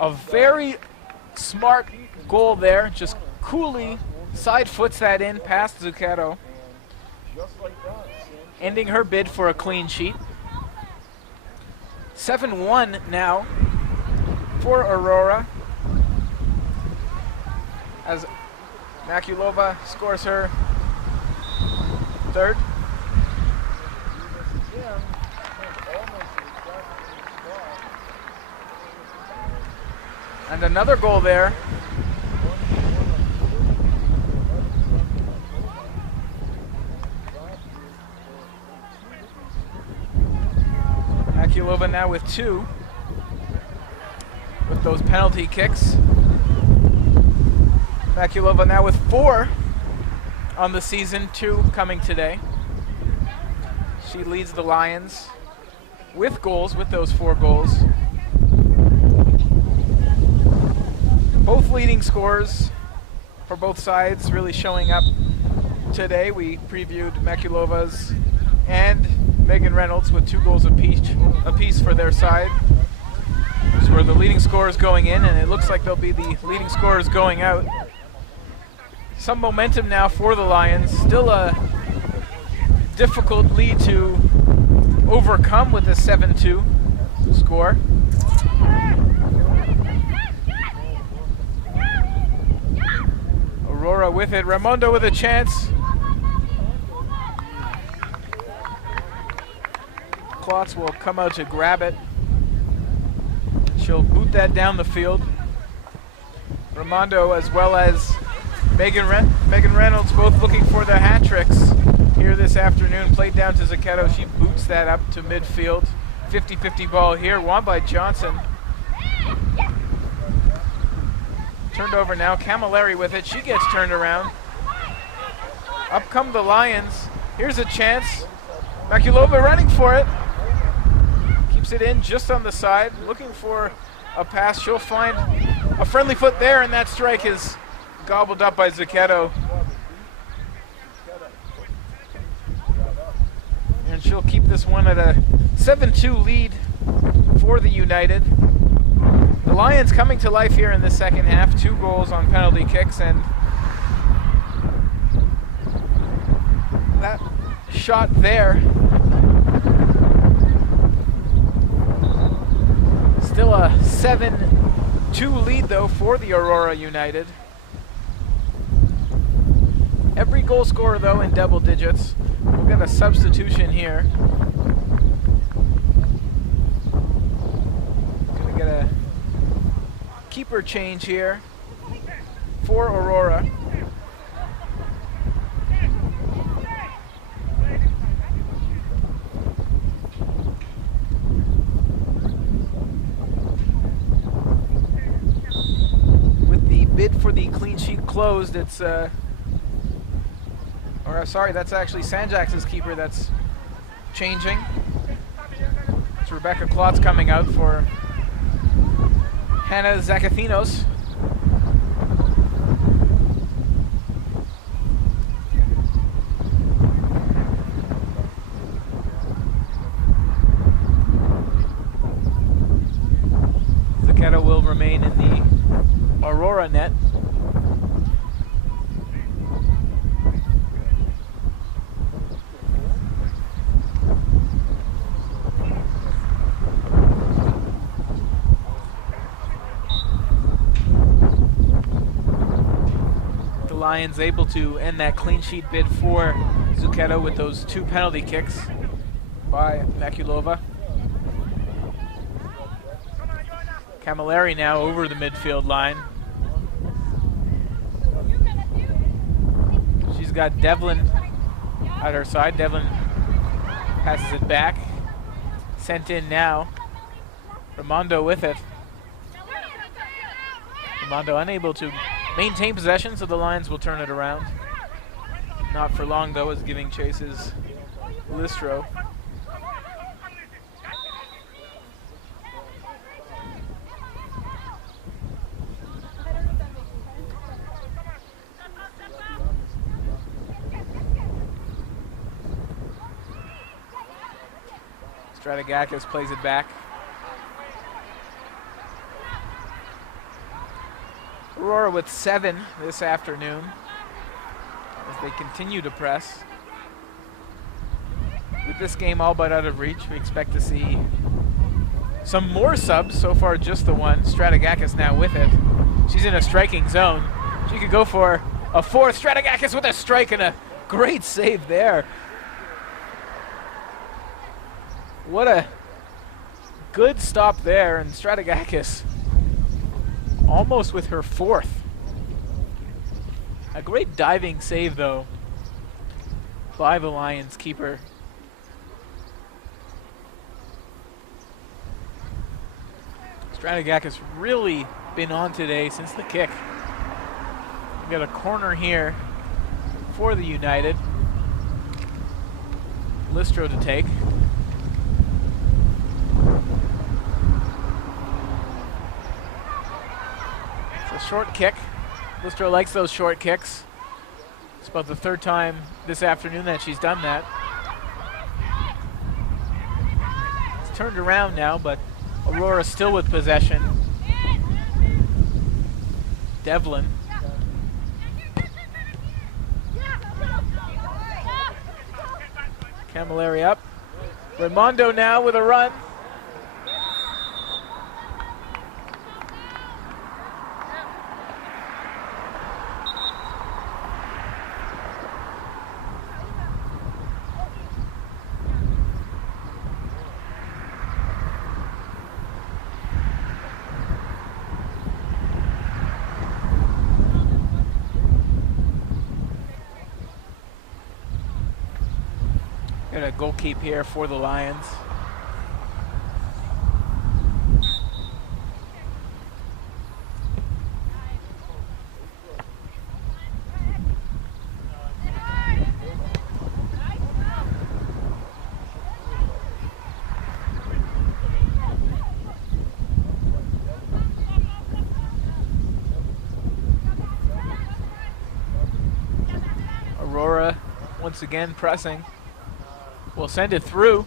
A very smart goal there. Just coolly side foots that in past Zucchetto, ending her bid for a clean sheet. 7-1 now for Aurora, as Makulova scores her third. And another goal there. Makulova now with 2 with those penalty kicks. Makulova now with 4 on the season, 2 coming today. She leads the Lions with goals, with those 4 goals. Both leading scorers for both sides really showing up today. We previewed Makulova's and Megan Reynolds with 2 goals apiece for their side. Those were the leading scorers going in, and it looks like they'll be the leading scorers going out. Some momentum now for the Lions. Still a difficult lead to overcome with a 7-2 score. Aurora with it. Raimondo with a chance. Klotz will come out to grab it. She'll boot that down the field. Raimondo as well as Megan Reynolds both looking for the hat tricks here this afternoon. Played down to Zucchetto. She boots that up to midfield. 50-50 ball here, won by Johnson. Turned over now. Camilleri with it. She gets turned around. Up come the Lions. Here's a chance. Makulova running for it. Keeps it in just on the side. Looking for a pass. She'll find a friendly foot there, and that strike is gobbled up by Zucchetto. And she'll keep this one at a 7-2 lead for the United. The Lions coming to life here in the second half. 2 goals on penalty kicks, and that shot there. Still a 7-2 lead though for the Aurora United. Every goal scorer though in double digits. We'll get a substitution here. Gonna get a keeper change here for Aurora. With the bid for the clean sheet closed, it's sorry, that's actually Sanjax's keeper that's changing. It's Rebecca Klotz coming out for Hannah Zakathinos. Zucchetto will remain in the Aurora net. Lions able to end that clean sheet bid for Zucchetto with those 2 penalty kicks by Makulova. Camilleri now over the midfield line. She's got Devlin at her side. Devlin passes it back. Sent in now. Raimondo with it. Raimondo unable to maintain possession, so the Lions will turn it around. Not for long, though, as giving chase is Listro. Stratakis plays it back. Aurora with 7 this afternoon as they continue to press. With this game all but out of reach, we expect to see some more subs. So far, just the one. Stratakis now with it. She's in a striking zone. She could go for a 4th. Stratakis with a strike and a great save there. What a good stop there, and Stratakis almost with her 4th. A great diving save, though, by the Lions keeper. Stratakis really been on today since the kick. We got a corner here for the United. Listro to take. Short kick. Listro likes those short kicks. It's about the 3rd time this afternoon that she's done that. turned around now, but Aurora still with possession. Devlin. Camilleri up. Raimondo now with a run. Got a goal keep here for the Lions. Aurora once again pressing. We'll send it through.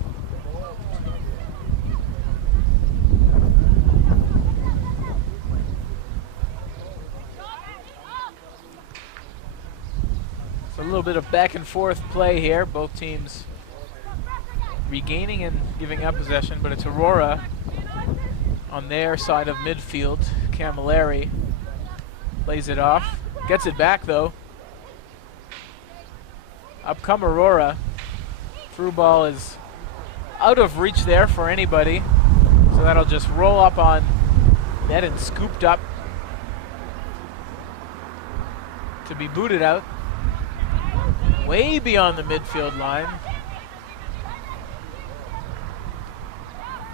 It's a little bit of back and forth play here. Both teams regaining and giving up possession, but it's Aurora on their side of midfield. Camilleri lays it off. Gets it back though. Up come Aurora. Through ball is out of reach there for anybody. So that'll just roll up on net and scooped up to be booted out. Way beyond the midfield line.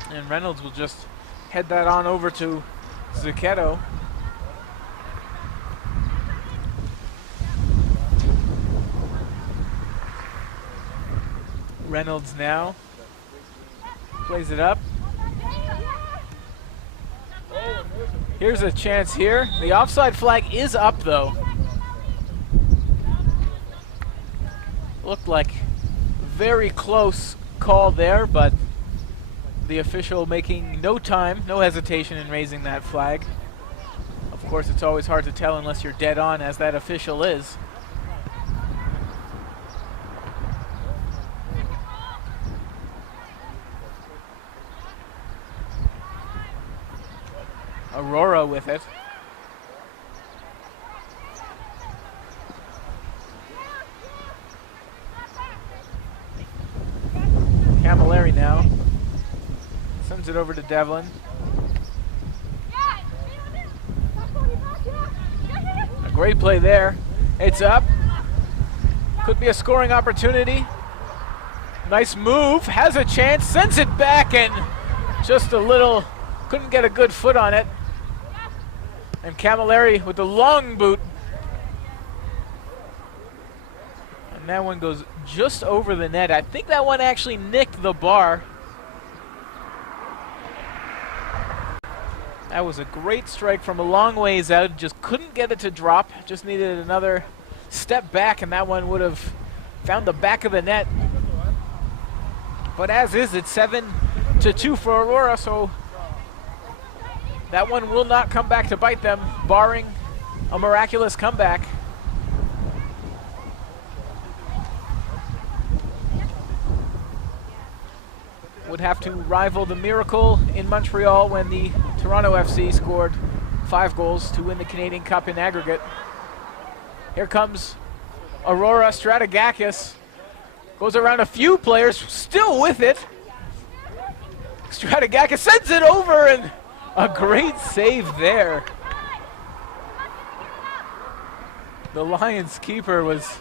And Reynolds will just head that on over to Zucchetto. Reynolds now plays it up. Here's a chance here. The offside flag is up though. Looked like very close call there, but the official making no hesitation in raising that flag. Of course, it's always hard to tell unless you're dead on, as that official is. Aurora with it. Camilleri now. Sends it over to Devlin. A great play there. It's up. Could be a scoring opportunity. Nice move. Has a chance. Sends it back and just a little, couldn't get a good foot on it. And Camilleri with the long boot. And that one goes just over the net. I think that one actually nicked the bar. That was a great strike from a long ways out. Just couldn't get it to drop. Just needed another step back, and that one would have found the back of the net. But as is, it's 7-2 for Aurora, so that one will not come back to bite them, barring a miraculous comeback. Would have to rival the miracle in Montreal when the Toronto FC scored 5 goals to win the Canadian Cup in aggregate. Here comes Aurora. Stratakis goes around a few players, still with it. Stratakis sends it over, and a great save there. The Lions keeper was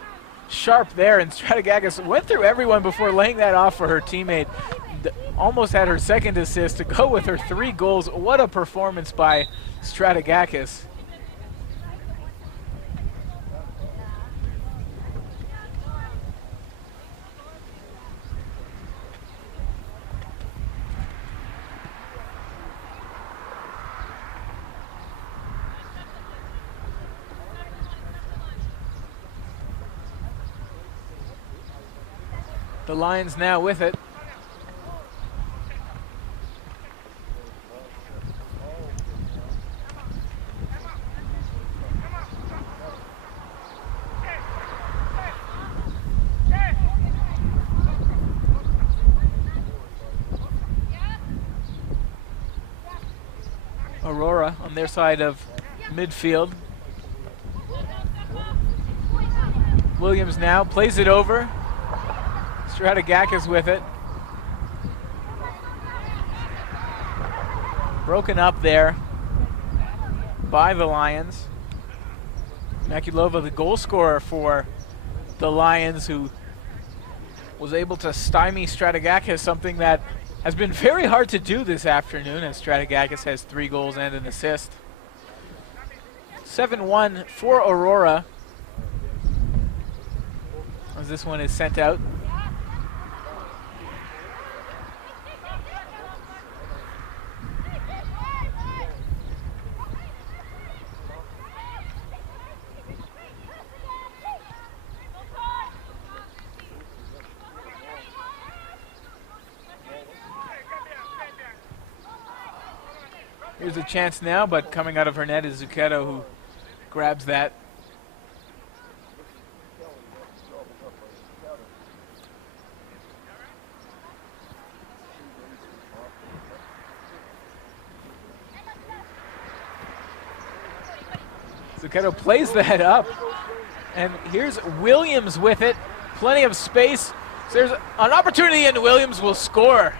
sharp there, and Stratakis went through everyone before laying that off for her teammate. Almost had her second assist to go with her 3 goals. What a performance by Stratakis. The Lions now with it. Aurora on their side of midfield. Williams now plays it over. Stratakis with it. Broken up there by the Lions. Makulova, the goal scorer for the Lions, who was able to stymie Stratakis, something that has been very hard to do this afternoon, as Stratakis has 3 goals and an assist. 7-1 for Aurora, as this one is sent out. Here's a chance now, but coming out of her net is Zucchetto, who grabs that. Zucchetto plays that up, and here's Williams with it. Plenty of space. So there's an opportunity, and Williams will score.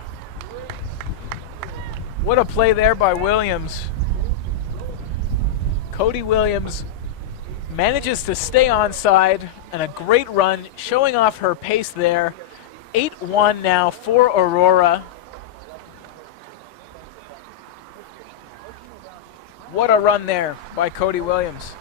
What a play there by Williams. Cody Williams manages to stay onside, and a great run, showing off her pace there. 8-1 now for Aurora. What a run there by Cody Williams.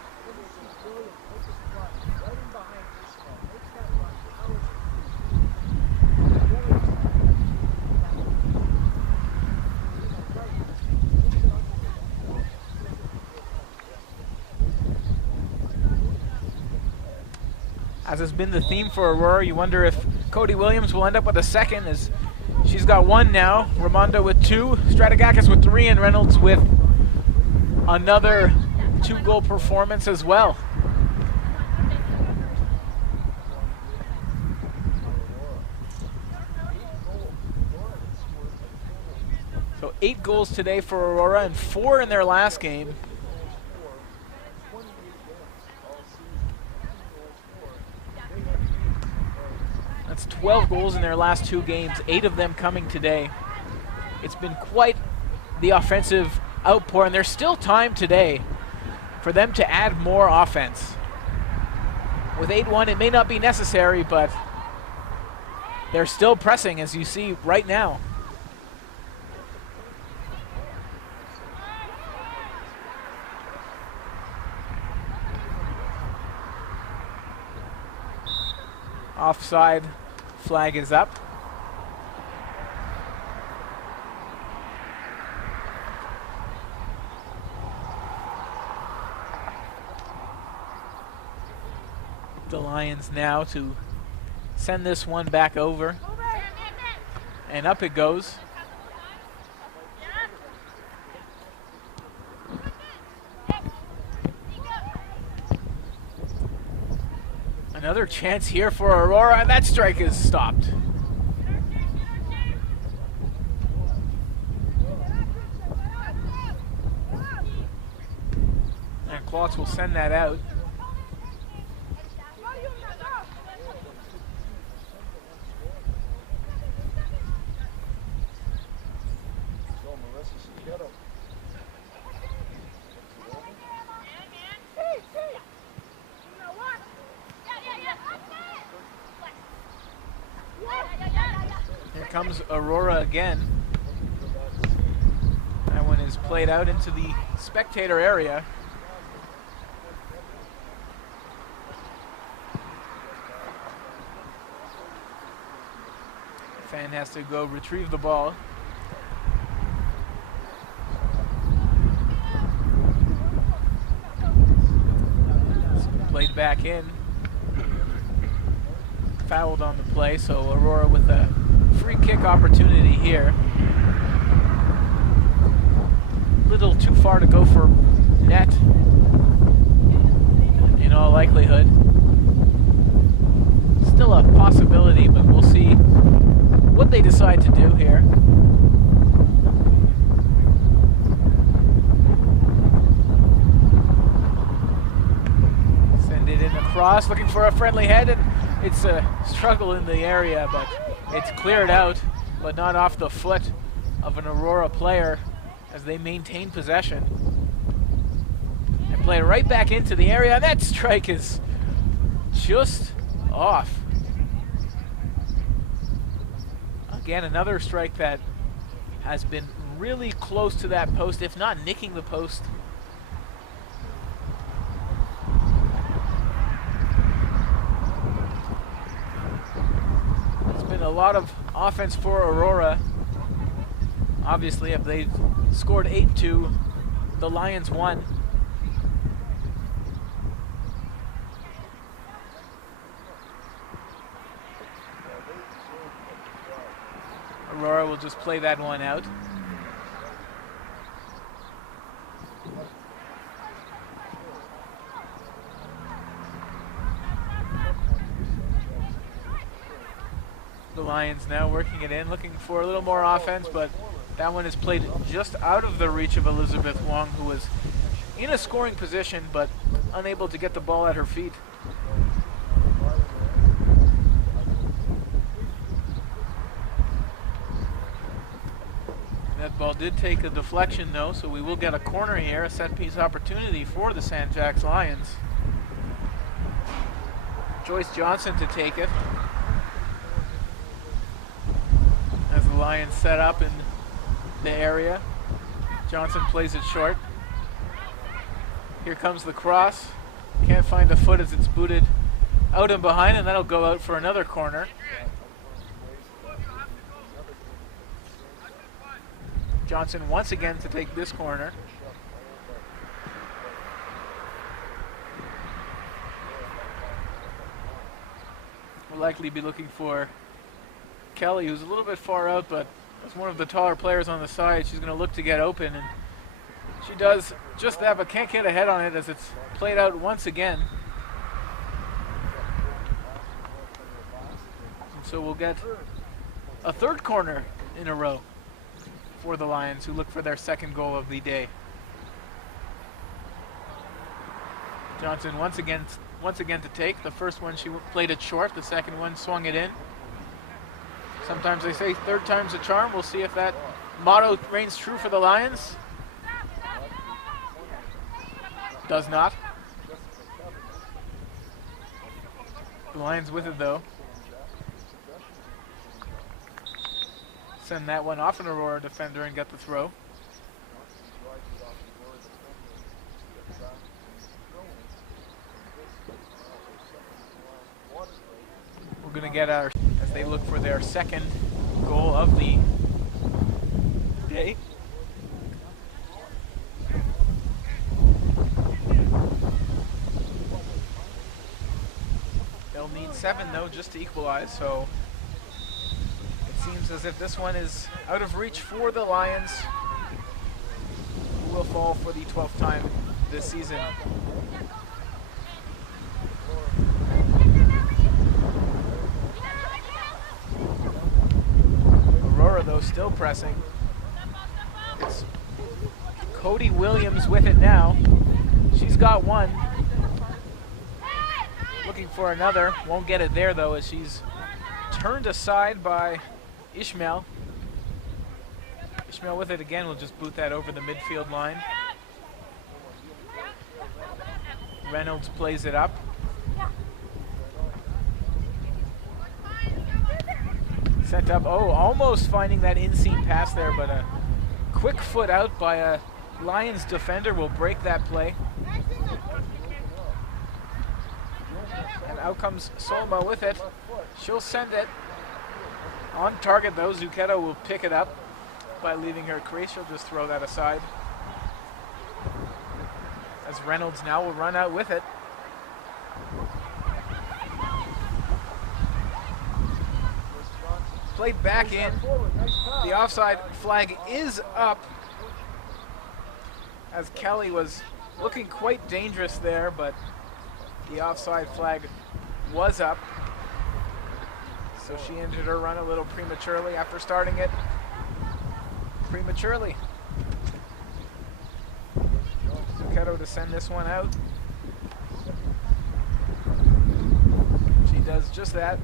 As has been the theme for Aurora, you wonder if Cody Williams will end up with a second, as she's got 1 now. Raimondo with 2, Stratakis with 3, and Reynolds with another 2-goal performance as well. So 8 goals today for Aurora and 4 in their last game. That's 12 goals in their last 2 games, 8 of them coming today. It's been quite the offensive outpour, and there's still time today for them to add more offense. With 8-1, it may not be necessary, but they're still pressing, as you see right now. Offside flag is up. The Lions now to send this one back over. And up it goes. Another chance here for Aurora, and that strike is stopped. And Klotz will send that out. Comes Aurora again. That one is played out into the spectator area. Fan has to go retrieve the ball. It's played back in. Fouled on the play, so Aurora with a free kick opportunity here. Little too far to go for net, in all likelihood. Still a possibility, but we'll see what they decide to do here. cross, looking for a friendly head, and it's a struggle in the area, but it's cleared out, but not off the foot of an Aurora player as they maintain possession. And play right back into the area. That strike is just off. Again, another strike that has been really close to that post, if not nicking the post. It's been a lot of offense for Aurora. Obviously, if they scored 8-2, the Lions won. Aurora will just play that one out. The Lions now working it in, looking for a little more offense, but that one is played just out of the reach of Elizabeth Wong, who was in a scoring position but unable to get the ball at her feet. That ball did take a deflection though, so we will get a corner here, a set piece opportunity for the Sanjax Lions. Joyce Johnson to take it. As the Lions set up in the area, Johnson plays it short. Here comes the cross. Can't find a foot as it's booted out and behind, and that'll go out for another corner. Johnson once again to take this corner. We'll likely be looking for Kelly, who's a little bit far out, but as one of the taller players on the side, she's going to look to get open, and she does just that, but can't get a head on it as it's played out once again. And so we'll get a third corner in a row for the Lions, who look for their second goal of the day. Johnson once again to take. The first one she played it short, the second one swung it in. Sometimes they say third time's a charm. We'll see if that motto reigns true for the Lions. Does not. The Lions with it though. Send that one off an Aurora defender and get the throw. We're going to get our, as they look for their second goal of the day. They'll need 7 though just to equalize, so it seems as if this one is out of reach for the Lions, who will fall for the 12th time this season. Aurora though still pressing. It's Cody Williams with it now. She's got one. Looking for another. Won't get it there though as she's turned aside by Ishmael. Ishmael with it again. We'll just boot that over the midfield line. Reynolds plays it up. Sent up. Oh, almost finding that inseam pass there, but a quick foot out by a Lions defender will break that play. And out comes Solma with it. She'll send it. On target though, Zucchetto will pick it up by leaving her crease. She'll just throw that aside. As Reynolds now will run out with it. Played back in. The offside flag is up. As Kelly was looking quite dangerous there, but the offside flag was up. So she ended her run a little prematurely after starting it prematurely. Zucchetto to send this one out. does just that.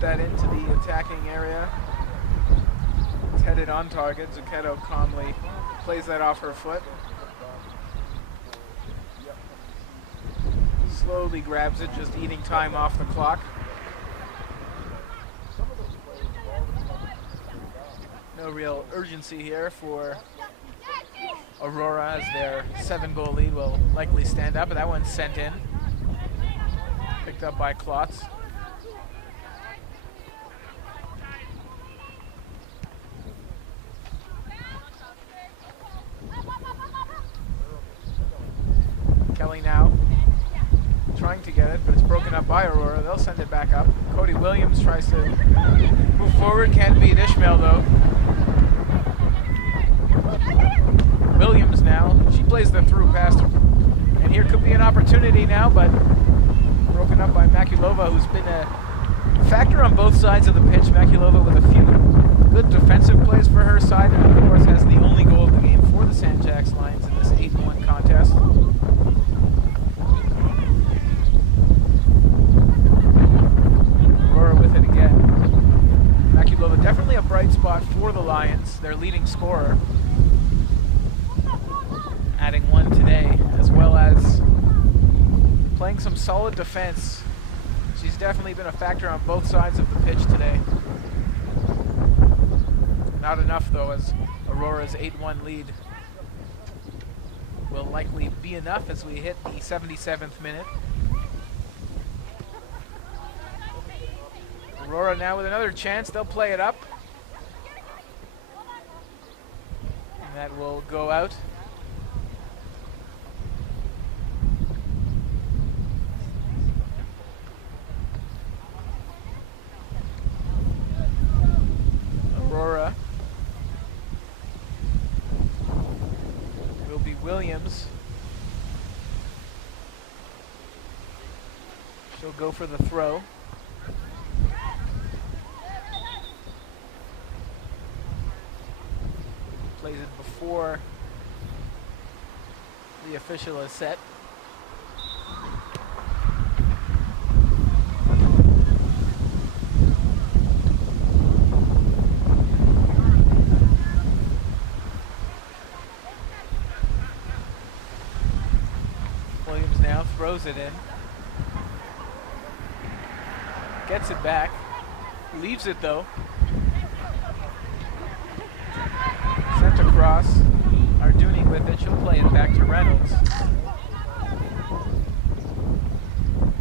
That into the attacking area. It's headed on target. Zucchetto calmly plays that off her foot. Slowly grabs it, just eating time off the clock. No real urgency here for Aurora as their 7-goal lead will likely stand up, but that one's sent in. Picked up by Klotz. Kelly now trying to get it, but it's broken up by Aurora. They'll send it back up. Cody Williams tries to move forward, can't beat Ishmael though. Williams now, she plays the through pass, and here could be an opportunity now, but broken up by Makulova, who's been a factor on both sides of the pitch. Makulova with a few good defensive plays for her side, and of course has the only goal of the game for the Sanjax Lions in this 8-1 contest. Definitely a bright spot for the Lions, their leading scorer, adding one today, as well as playing some solid defense. She's definitely been a factor on both sides of the pitch today. Not enough though, as Aurora's 8-1 lead will likely be enough as we hit the 77th minute. Aurora now with another chance. They'll play it up. And that will go out. Aurora will be Williams. She'll go for the throw. Plays it before the official is set. Williams now throws it in. Gets it back. Leaves it though. Sent across. Arduni with it. She'll play it back to Reynolds.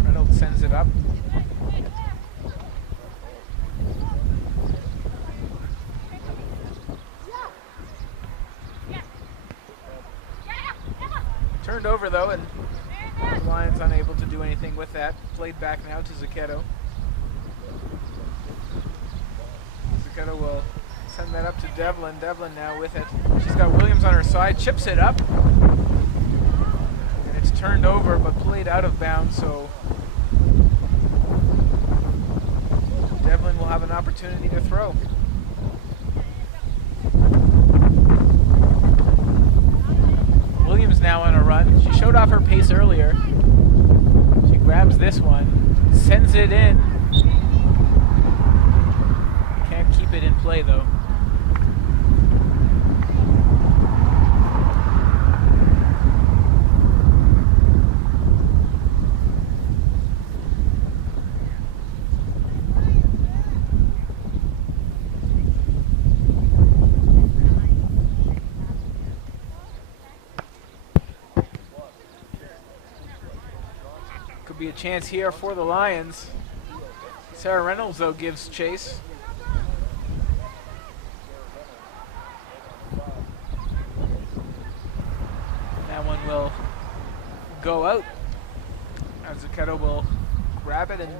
Reynolds sends it up. Turned over though, and the Lions unable to do anything with that. Played back now to Zucchetto. Zucchetto will send that up to Devlin. Devlin now with it. She's got Williams on her side, chips it up. And it's turned over, but played out of bounds, so Devlin will have an opportunity to throw. Williams now on a run. She showed off her pace earlier. She grabs this one, sends it in. Can't keep it in play though. Be a chance here for the Lions. Sarah Reynolds though gives chase. That one will go out. As Zucchetto will grab it, and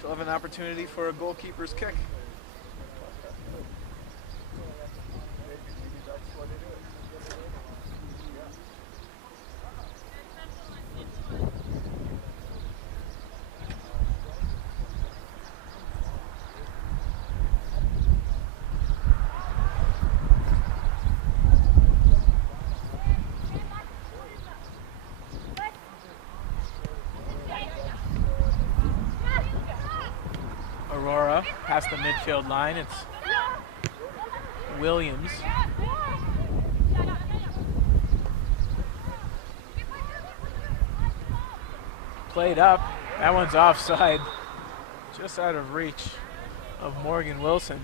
she'll have an opportunity for a goalkeeper's kick. Aurora past the midfield line. It's Williams. Played up. That one's offside. Just out of reach of Morgan Wilson.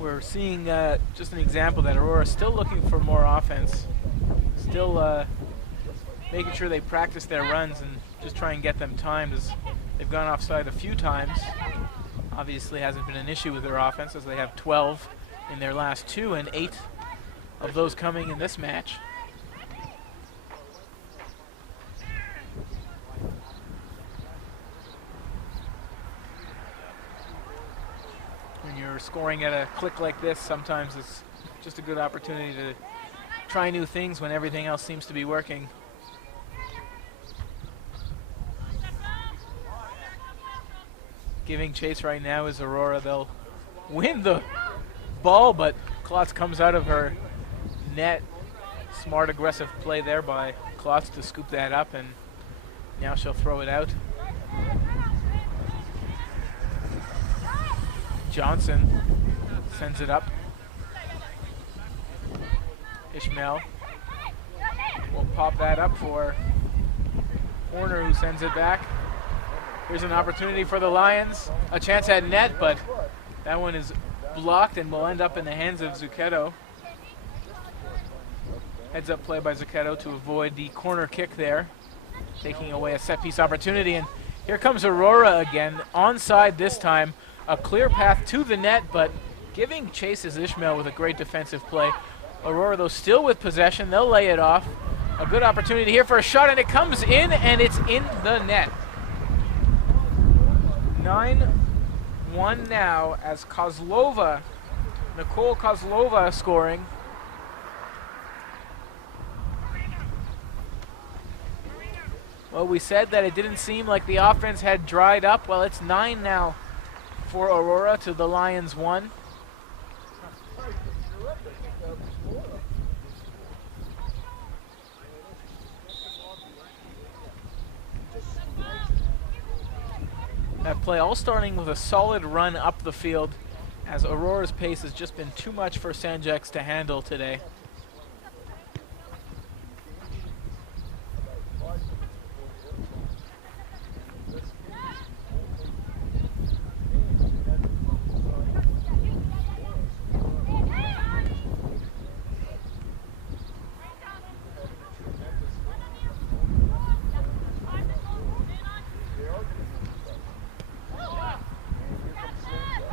We're seeing just an example that Aurora is still looking for more offense, still making sure they practice their runs and just try and get them timed, as they've gone offside a few times. Obviously hasn't been an issue with their offense, as they have 12 in their last 2 and 8 of those coming in this match. When you're scoring at a click like this, sometimes it's just a good opportunity to try new things when everything else seems to be working. Giving chase right now is Aurora. They'll win the ball, but Klotz comes out of her net. Smart, aggressive play there by Klotz to scoop that up, and now she'll throw it out. Johnson sends it up. Ishmael will pop that up for Horner, who sends it back. Here's an opportunity for the Lions. A chance at net, but that one is blocked and will end up in the hands of Zucchetto. Heads up play by Zucchetto to avoid the corner kick there, taking away a set piece opportunity. And here comes Aurora again, onside this time. A clear path to the net, but giving chase is Ishmael with a great defensive play. Aurora, though, still with possession. They'll lay it off. A good opportunity here for a shot, and it comes in, and it's in the net. 9-1 now as Kozlova, Nicole Kozlova scoring. Well, we said that it didn't seem like the offense had dried up. Well, it's 9 now for Aurora to the Lions 1. That play all starting with a solid run up the field, as Aurora's pace has just been too much for Sanjax to handle today.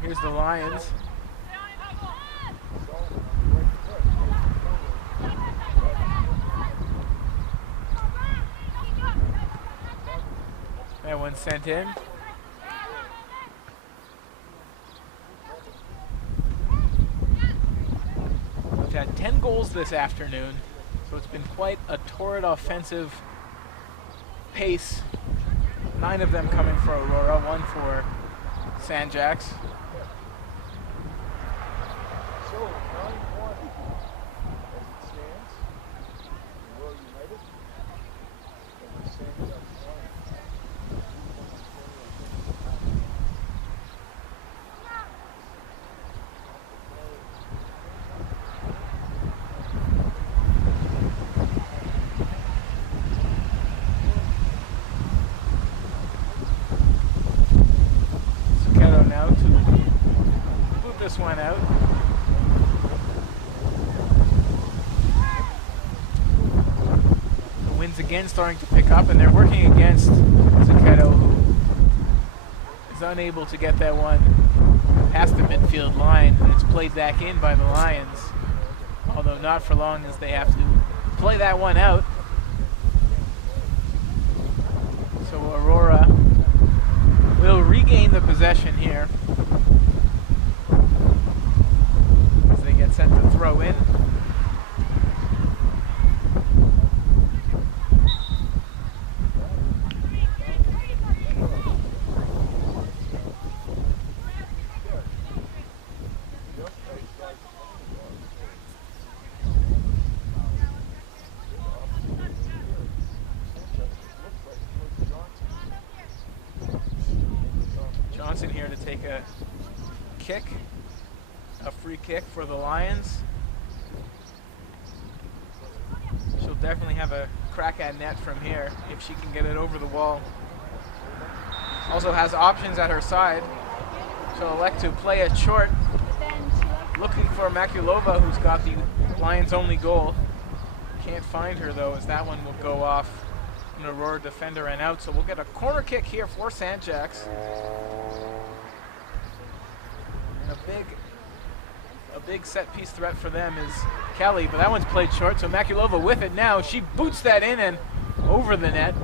Here's the Lions. That one sent in. We've had 10 goals this afternoon, so it's been quite a torrid offensive pace. 9 of them coming for Aurora, 1 for Sanjax. This one out. The wind's again starting to pick up, and they're working against Zucchetto, who is unable to get that one past the midfield line, and it's played back in by the Lions, although not for long, as they have to play that one out. So Aurora will regain the possession here as they get set to throw in. Here to take a free kick for the Lions. She'll definitely have a crack at net from here if she can get it over the wall. Also has options at her side. She'll elect to play it short, looking for Makulova, who's got the Lions' only goal. Can't find her though, as that one will go off an Aurora defender and out. So we'll get a corner kick here for Sanjax. A big set piece threat for them is Kelly, but that one's played short, so Makulova with it now. She boots that in and over the net.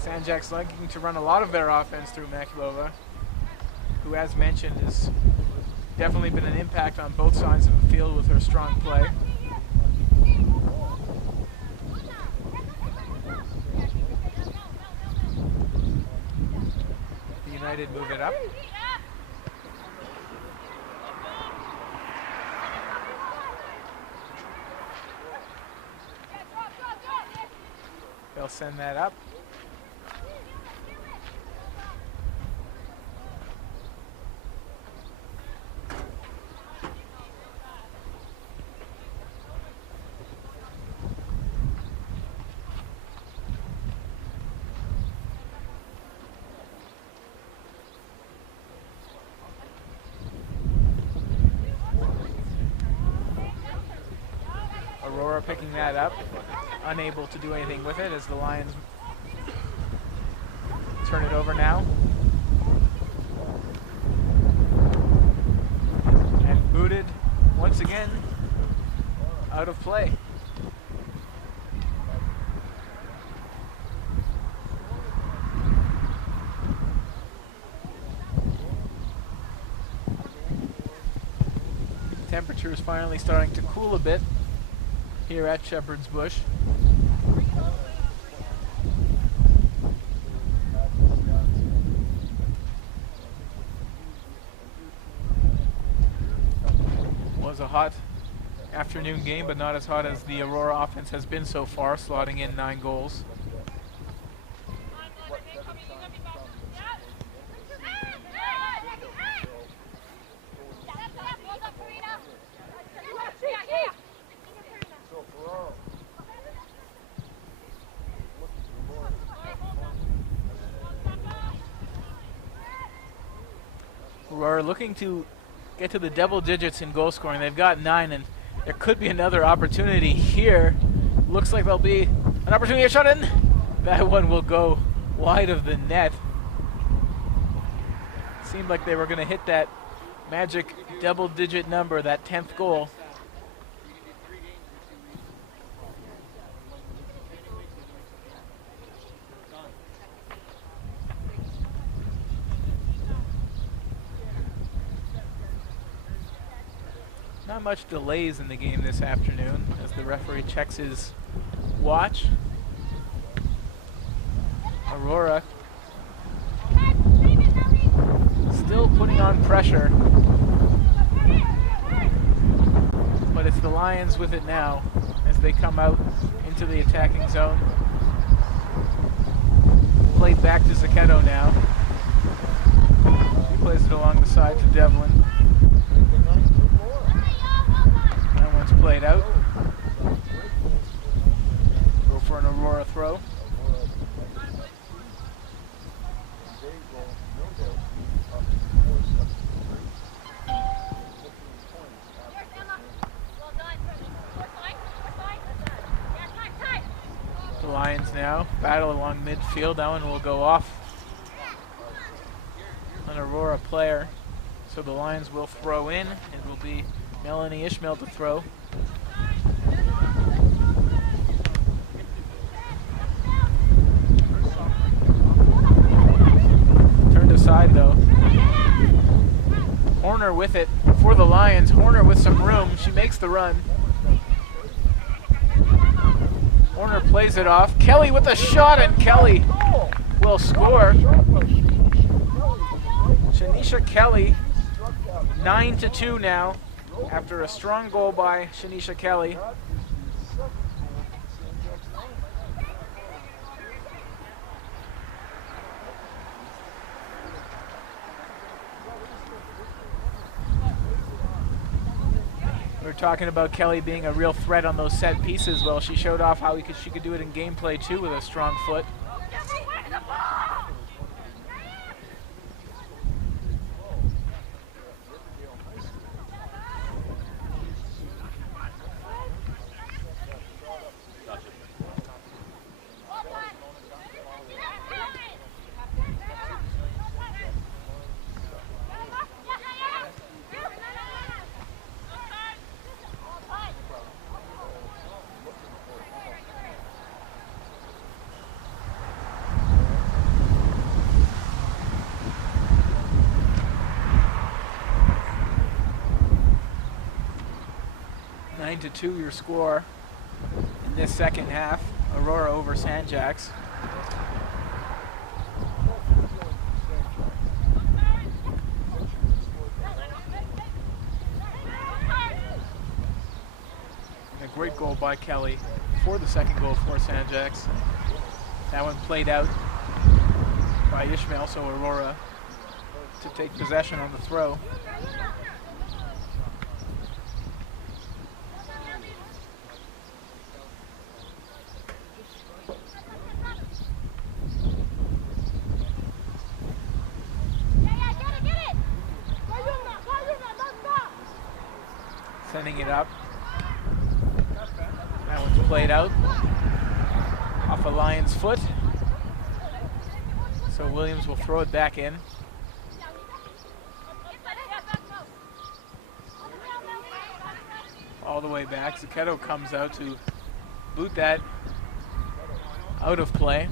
Sanjax liking to run a lot of their offense through Makulova, who, as mentioned, has definitely been an impact on both sides of the field with her strong play. United move it up. They'll send that up. Aurora picking that up, unable to do anything with it as the Lions turn it over now. And booted once again, out of play. Temperature is finally starting to cool a bit here at Shepherd's Bush. Was a hot afternoon game, but not as hot as the Aurora offense has been so far, slotting in 9 goals. Aurora looking to get to the double digits in goal scoring. They've got 9, and there could be another opportunity here. Looks like there'll be an opportunity, a shot in. That one will go wide of the net. Seemed like they were going to hit that magic double digit number, that 10th goal. Not much delays in the game this afternoon as the referee checks his watch. Aurora still putting on pressure, but it's the Lions with it now as they come out into the attacking zone. Played back to Zucchetto now. She plays it along the side to Devlin. Played out. Go for an Aurora throw. The Lions now battle along midfield. That one will go off an Aurora player. So the Lions will throw in. It will be Melanie Ishmael to throw. Turned aside though. Horner with it for the Lions. Horner with some room. She makes the run. Horner plays it off. Kelly with a shot, and Kelly will score. Shanisha Kelly, 9-2 now, after a strong goal by Shanisha Kelly. We were talking about Kelly being a real threat on those set pieces. Well, she showed off how she could do it in gameplay too with a strong foot. To 2 your score in this second half. Aurora over Sanjax. A great goal by Kelly for the second goal for Sanjax. That one played out by Ishmael, so Aurora to take possession on the throw. Sending it up. That one's played out off a Lion's foot. So Williams will throw it back in. All the way back. Zucchetto comes out to boot that out of play.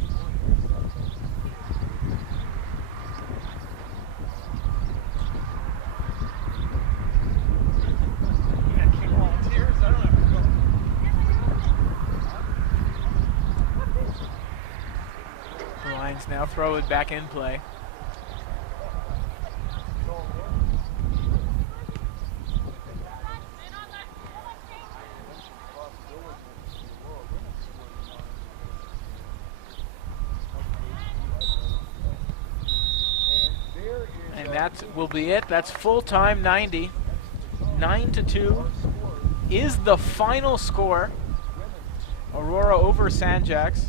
Now throw it back in play. And that will be it. That's full time 90. 9-2 is the final score. Aurora over Sanjax.